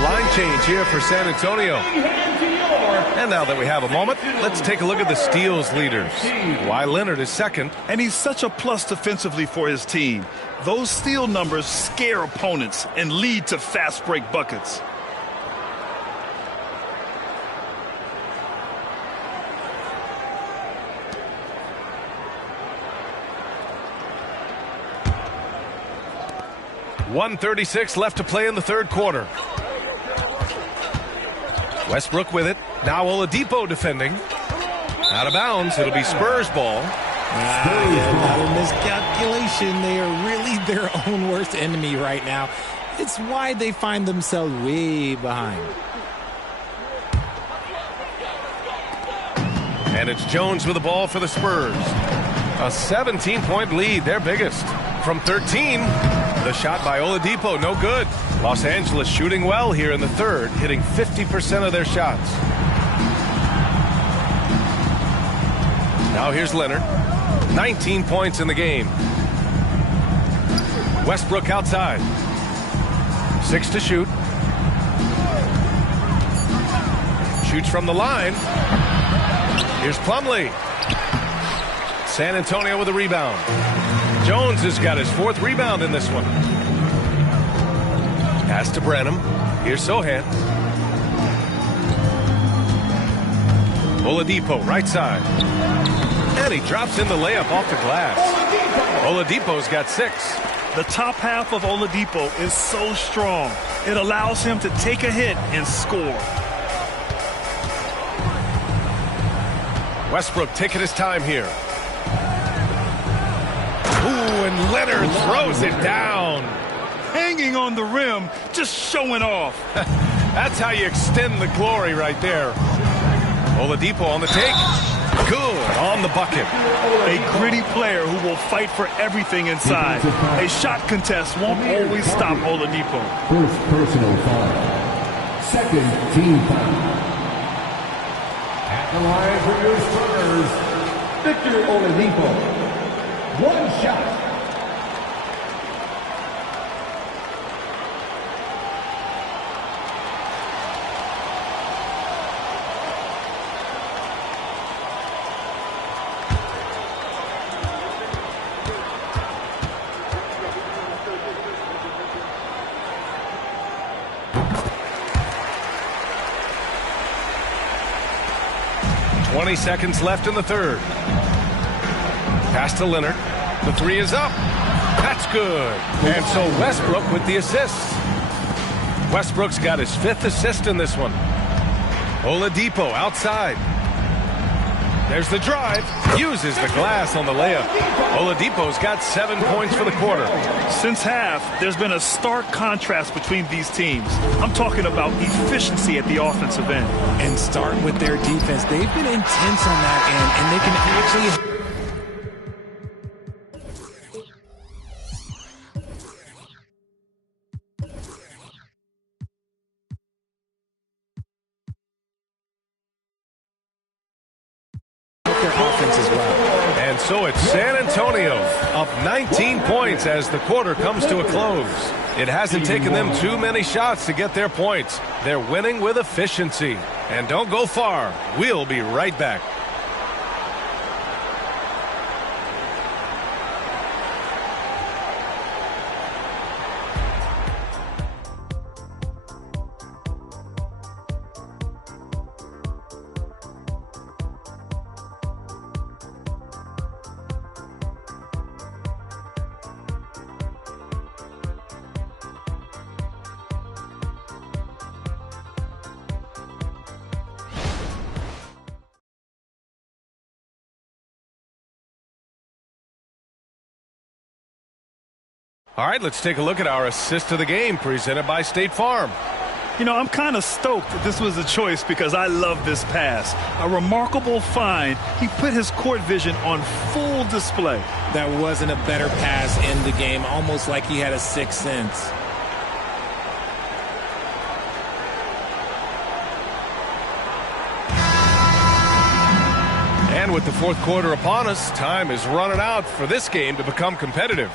line change here for San Antonio. And now that we have a moment, let's take a look at the steals leaders. Kawhi Leonard is second. And he's such a plus defensively for his team. Those steal numbers scare opponents and lead to fast break buckets. .136 left to play in the third quarter. Westbrook with it. Now Oladipo defending. Out of bounds. It'll be Spurs ball. Another miscalculation. They are really their own worst enemy right now. It's why they find themselves way behind. And it's Jones with the ball for the Spurs. A 17-point lead, their biggest. From 13, the shot by Oladipo, no good. Los Angeles shooting well here in the third, hitting 50% of their shots. Now here's Leonard. 19 points in the game. Westbrook outside. 6 to shoot. Shoots from the line. Here's Plumlee. San Antonio with a rebound. Jones has got his 4th rebound in this one. Pass to Branham. Here's Sohan. Oladipo, right side. And he drops in the layup off the glass. Oladipo's got 6. The top half of Oladipo is so strong. It allows him to take a hit and score. Westbrook taking his time here. Ooh, and Leonard throws it down. Hanging on the rim, just showing off. That's how you extend the glory right there. Oladipo on the take. Good on the bucket. A gritty player who will fight for everything inside. A shot contest won't always stop Oladipo. First personal foul. Second team foul. At the line for your Spurs, Victor Oladipo. 1 shot. Seconds left in the third. Pass to Leonard. The 3 is up. That's good. And so Westbrook with the assist. Westbrook's got his 5th assist in this one. Oladipo outside. There's the drive. Uses the glass on the layup. Oladipo's got 7 points for the quarter. Since half, there's been a stark contrast between these teams. I'm talking about efficiency at the offensive end. And start with their defense. They've been intense on that end, and they can actually... So it's San Antonio up 19 points as the quarter comes to a close. It hasn't taken them too many shots to get their points. They're winning with efficiency. And don't go far. We'll be right back. All right, let's take a look at our assist of the game presented by State Farm. You know, I'm kind of stoked that this was a choice because I love this pass. A remarkable find. He put his court vision on full display. That wasn't a better pass in the game, almost like he had a 6th sense. And with the 4th quarter upon us, time is running out for this game to become competitive.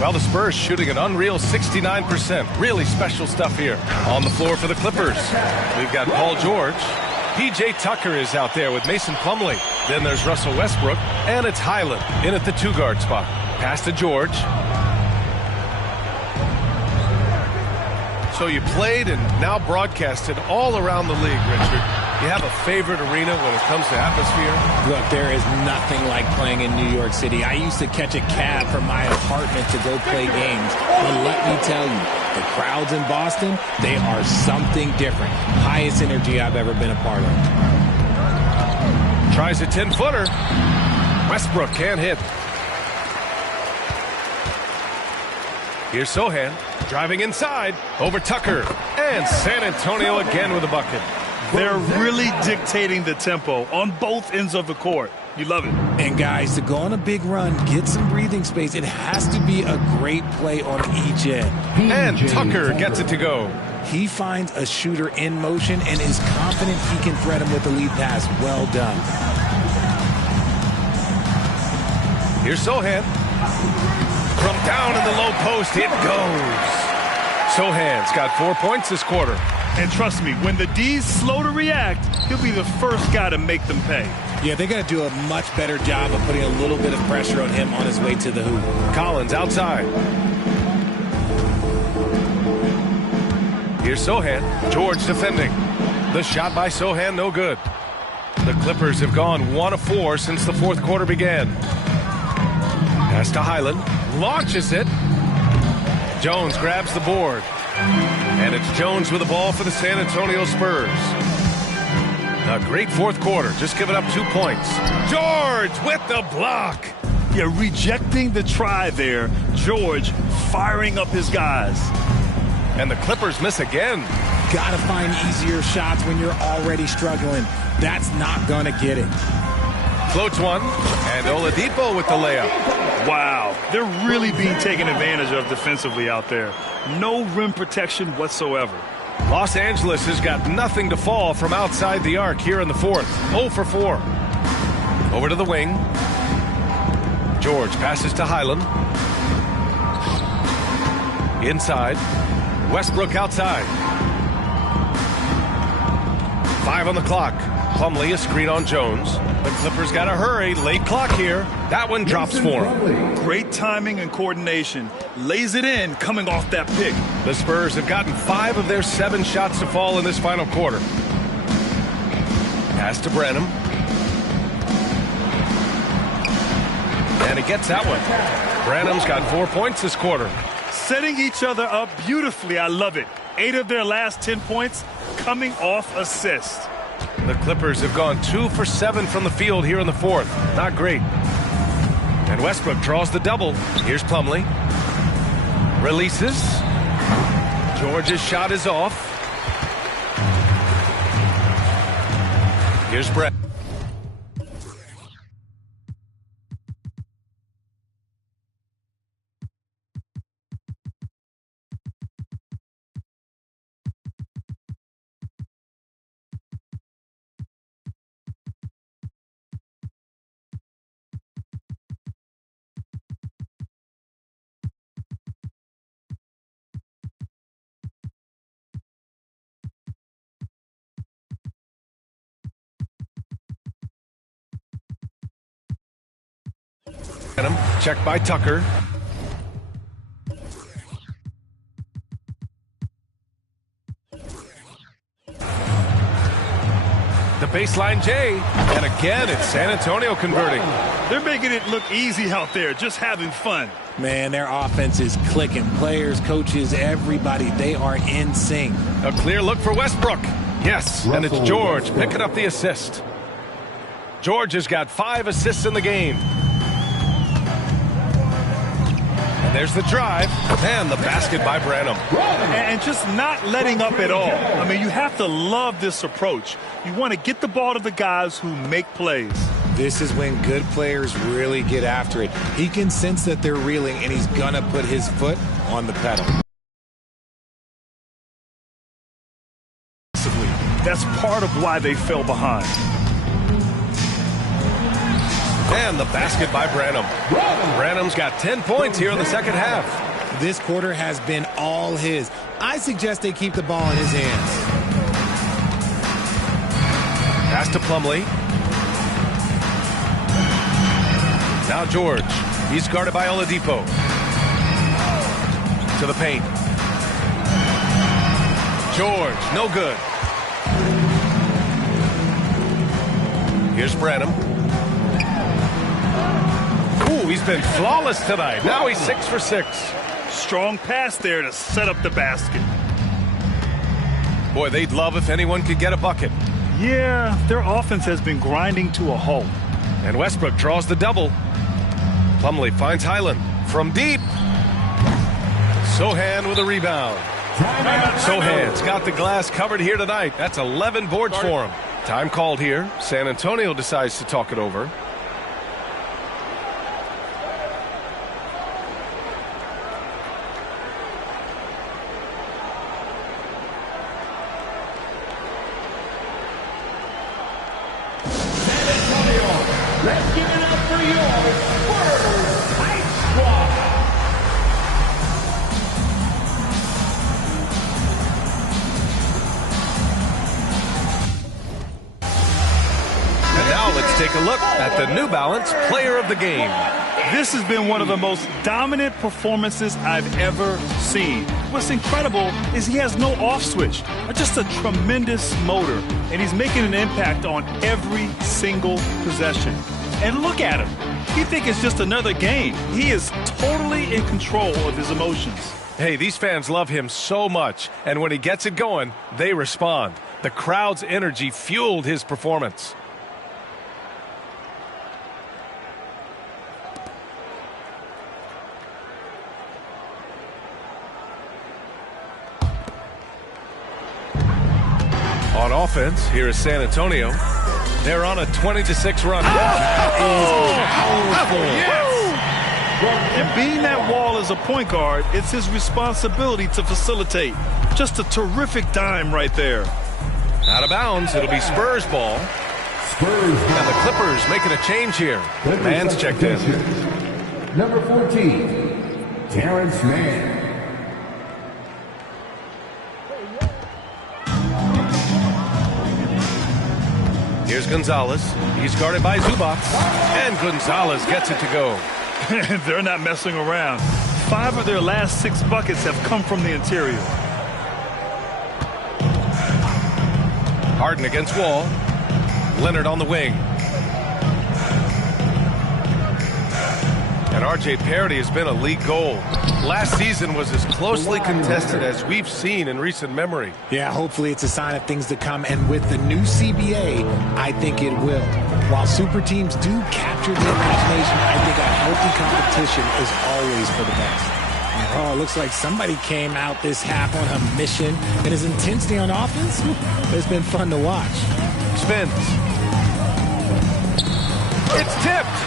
Well, the Spurs shooting an unreal 69%. Really special stuff here. On the floor for the Clippers, we've got Paul George. P.J. Tucker is out there with Mason Plumlee. Then there's Russell Westbrook, and it's Highland in at the 2-guard spot. Pass to George. So you played and now broadcasted all around the league, Richard. You have a favorite arena when it comes to atmosphere? Look, there is nothing like playing in New York City. I used to catch a cab from my apartment to go play games. But let me tell you, the crowds in Boston, they are something different. Highest energy I've ever been a part of. Tries a 10-footer. Westbrook can't hit. Here's Sohan driving inside over Tucker. And San Antonio again with a bucket. They're really dictating the tempo on both ends of the court. You love it. And guys, to go on a big run, get some breathing space, it has to be a great play on each end. And Tucker gets it to go. He finds a shooter in motion and is confident he can thread him with the lead pass. Well done. Here's Sohan. From down in the low post, it goes. Sohan's got 4 points this quarter. And trust me, when the D's slow to react, he'll be the first guy to make them pay. Yeah, they got to do a much better job of putting a little bit of pressure on him on his way to the hoop. Collins outside. Here's Sohan. George defending. The shot by Sohan, no good. The Clippers have gone 1 of 4 since the fourth quarter began. Pass to Highland. Launches it. Jones grabs the board. And it's Jones with the ball for the San Antonio Spurs. A great fourth quarter, just giving up 2 points. George with the block. Yeah, rejecting the try there. George firing up his guys. And the Clippers miss again. Got to find easier shots when you're already struggling. That's not going to get it. Floats one, and Oladipo with the layup. Wow, they're really being taken advantage of defensively out there. No rim protection whatsoever. Los Angeles has got nothing to fall from outside the arc here in the fourth. 0 for 4. Over to the wing. George passes to Highland. Inside. Westbrook outside. 5 on the clock. Plumlee a screen on Jones. The Clippers got to hurry. Late clock here. That one drops for him. Great timing and coordination. Lays it in coming off that pick. The Spurs have gotten 5 of their 7 shots to fall in this final quarter. Pass to Branham. And he gets that one. Branham's got 4 points this quarter. Setting each other up beautifully. I love it. 8 of their last 10 points coming off assists. The Clippers have gone 2 for 7 from the field here in the fourth. Not great. And Westbrook draws the double. Here's Plumlee. Releases. George's shot is off. Here's Brett. Checked by Tucker. The baseline J. And again, it's San Antonio converting. They're making it look easy out there, just having fun. Man, their offense is clicking. Players, coaches, everybody, they are in sync. A clear look for Westbrook. Yes, and it's George picking up the assist. George has got 5 assists in the game. And there's the drive, and the basket by Branham. And just not letting up at all. I mean, you have to love this approach. You want to get the ball to the guys who make plays. This is when good players really get after it. He can sense that they're reeling, and he's going to put his foot on the pedal. That's part of why they fell behind. And the basket by Branham. Branham's got 10 points here in the second half. This quarter has been all his. I suggest they keep the ball in his hands. Pass to Plumlee. Now George. He's guarded by Oladipo. To the paint. George, no good. Here's Branham. Ooh, he's been flawless tonight. Now he's 6 for 6. Strong pass there to set up the basket. Boy, they'd love if anyone could get a bucket. Yeah, their offense has been grinding to a halt. And Westbrook draws the double. Plumlee finds Highland from deep. Sohan with a rebound. Sohan's got the glass covered here tonight. That's 11 boards for him. Time called here. San Antonio decides to talk it over. San Antonio, let's give it up for your Spurs Ice Squad. And now let's take a look at the New Balance Player of the Game. This has been one of the most dominant performances I've ever seen. What's incredible is he has no off switch, just a tremendous motor, and he's making an impact on every single possession. And look at him. You think it's just another game. He is totally in control of his emotions. Hey, these fans love him so much, and when he gets it going, they respond. The crowd's energy fueled his performance. On offense, here is San Antonio. They're on a 20-6 run. And being that wall as a point guard, it's his responsibility to facilitate. Just a terrific dime right there. Out of bounds, it'll be Spurs ball. And the Clippers making a change here. Mann's checked in. Number 14, Terrence Mann. Here's Gonzalez. He's guarded by Zubac. And Gonzalez gets it to go. They're not messing around. 5 of their last 6 buckets have come from the interior. Harden against Wall. Leonard on the wing. And R.J. Parody has been a league goal. Last season was as closely contested as we've seen in recent memory. Yeah, hopefully it's a sign of things to come. And with the new CBA, I think it will. While super teams do capture the imagination, I think a healthy competition is always for the best. Oh, it looks like somebody came out this half on a mission. And his intensity on offense, it's been fun to watch. Spins. It's tipped.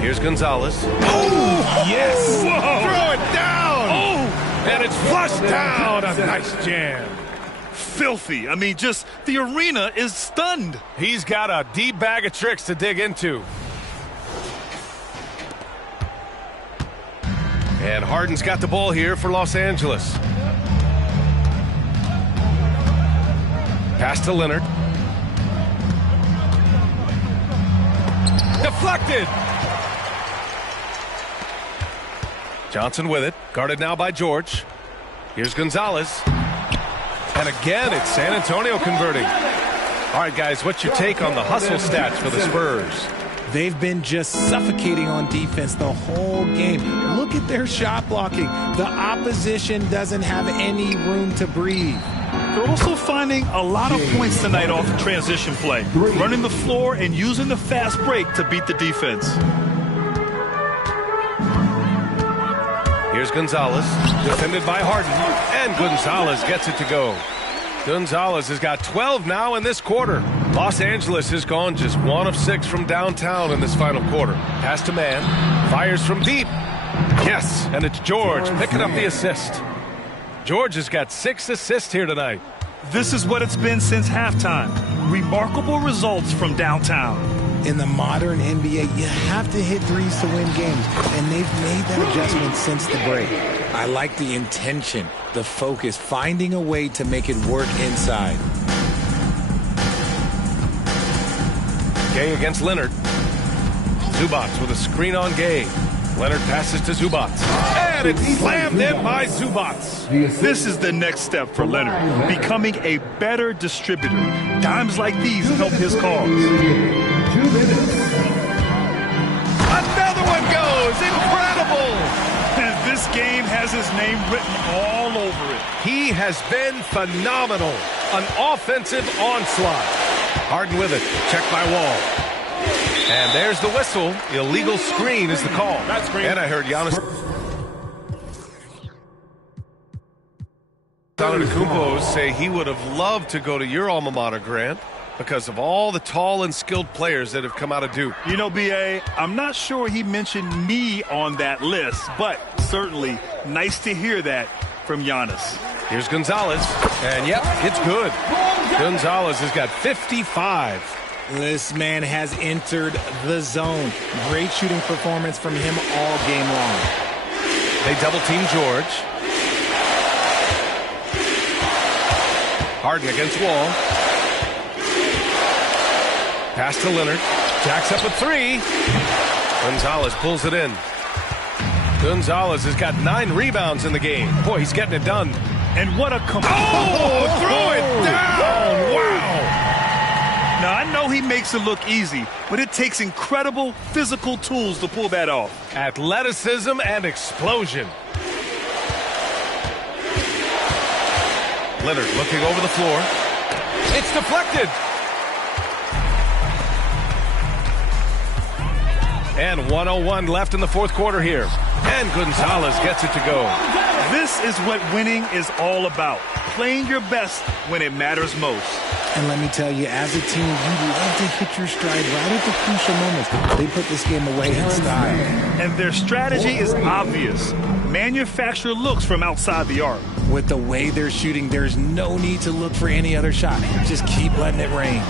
Here's Gonzalez. Oh, yes. Whoa. Throw it down. Oh, and it's flushed down. A nice jam. Filthy. I mean, just the arena is stunned. He's got a deep bag of tricks to dig into. And Harden's got the ball here for Los Angeles. Pass to Leonard. Deflected. Johnson with it. Guarded now by George. Here's Gonzalez. And again, it's San Antonio converting. All right, guys, what's your take on the hustle stats for the Spurs? They've been just suffocating on defense the whole game. Look at their shot blocking. The opposition doesn't have any room to breathe. They're also finding a lot of points tonight off transition play. Running the floor and using the fast break to beat the defense. Here's Gonzalez, defended by Harden, and Gonzalez gets it to go. Gonzalez has got 12 now in this quarter. Los Angeles has gone just 1 of 6 from downtown in this final quarter. Pass to Mann, fires from deep. Yes, and it's George picking up the assist. George has got 6 assists here tonight. This is what it's been since halftime. Remarkable results from downtown. In the modern NBA, you have to hit threes to win games, and they've made that adjustment since the break. I like the intention, the focus, finding a way to make it work inside. Gay against Leonard. Zubats with a screen on Gay. Leonard passes to Zubats. And it's slammed in by Zubats. This is the next step for Leonard, becoming a better distributor. Dimes like these help his cause. 2 minutes. Another one goes. Incredible. And this game has his name written all over it. He has been phenomenal. An offensive onslaught. Harden with it. Check by Wall. And there's the whistle. Illegal screen is the call. And I heard Giannis Antetokounmpo say he would have loved to go to your alma mater, Grant, because of all the tall and skilled players that have come out of Duke. You know, B.A., I'm not sure he mentioned me on that list, but certainly nice to hear that from Giannis. Here's Gonzalez. And, yep, it's good. Gonzalez has got 55. This man has entered the zone. Great shooting performance from him all game long. They double-team George. Harden against Wall. Pass to Leonard. Jacks up a three. Gonzalez pulls it in. Gonzalez has got 9 rebounds in the game. Boy, he's getting it done. And what a throw it down! Wow! Now, I know he makes it look easy, but it takes incredible physical tools to pull that off. Athleticism and explosion. Leonard looking over the floor. It's deflected. And 1:01 left in the fourth quarter here. And Gonzalez gets it to go. This is what winning is all about. Playing your best when it matters most. And let me tell you, as a team, you love to hit your stride right at the crucial moments. They put this game away in style. And their strategy is obvious. Manufacture looks from outside the arc. With the way they're shooting, there's no need to look for any other shot. Just keep letting it rain.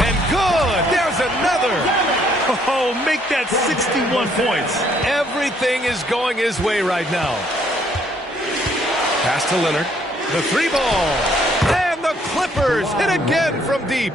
And good! There's another! Oh, make that 61 points. Everything is going his way right now. Pass to Leonard. The 3-ball. And the Clippers hit again from deep.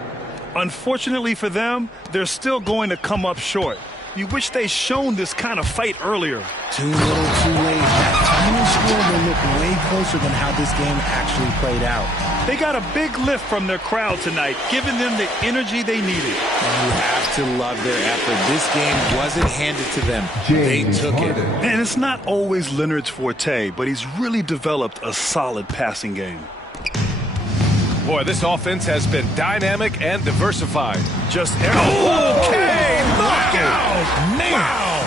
Unfortunately for them, they're still going to come up short. You wish they'd shown this kind of fight earlier. Too little, too late. That final score will look way closer than how this game actually played out. They got a big lift from their crowd tonight, giving them the energy they needed. You have to love their effort. This game wasn't handed to them. They took it. And it's not always Leonard's forte, but he's really developed a solid passing game. Boy, this offense has been dynamic and diversified. Just okay, knockout! Man. Wow!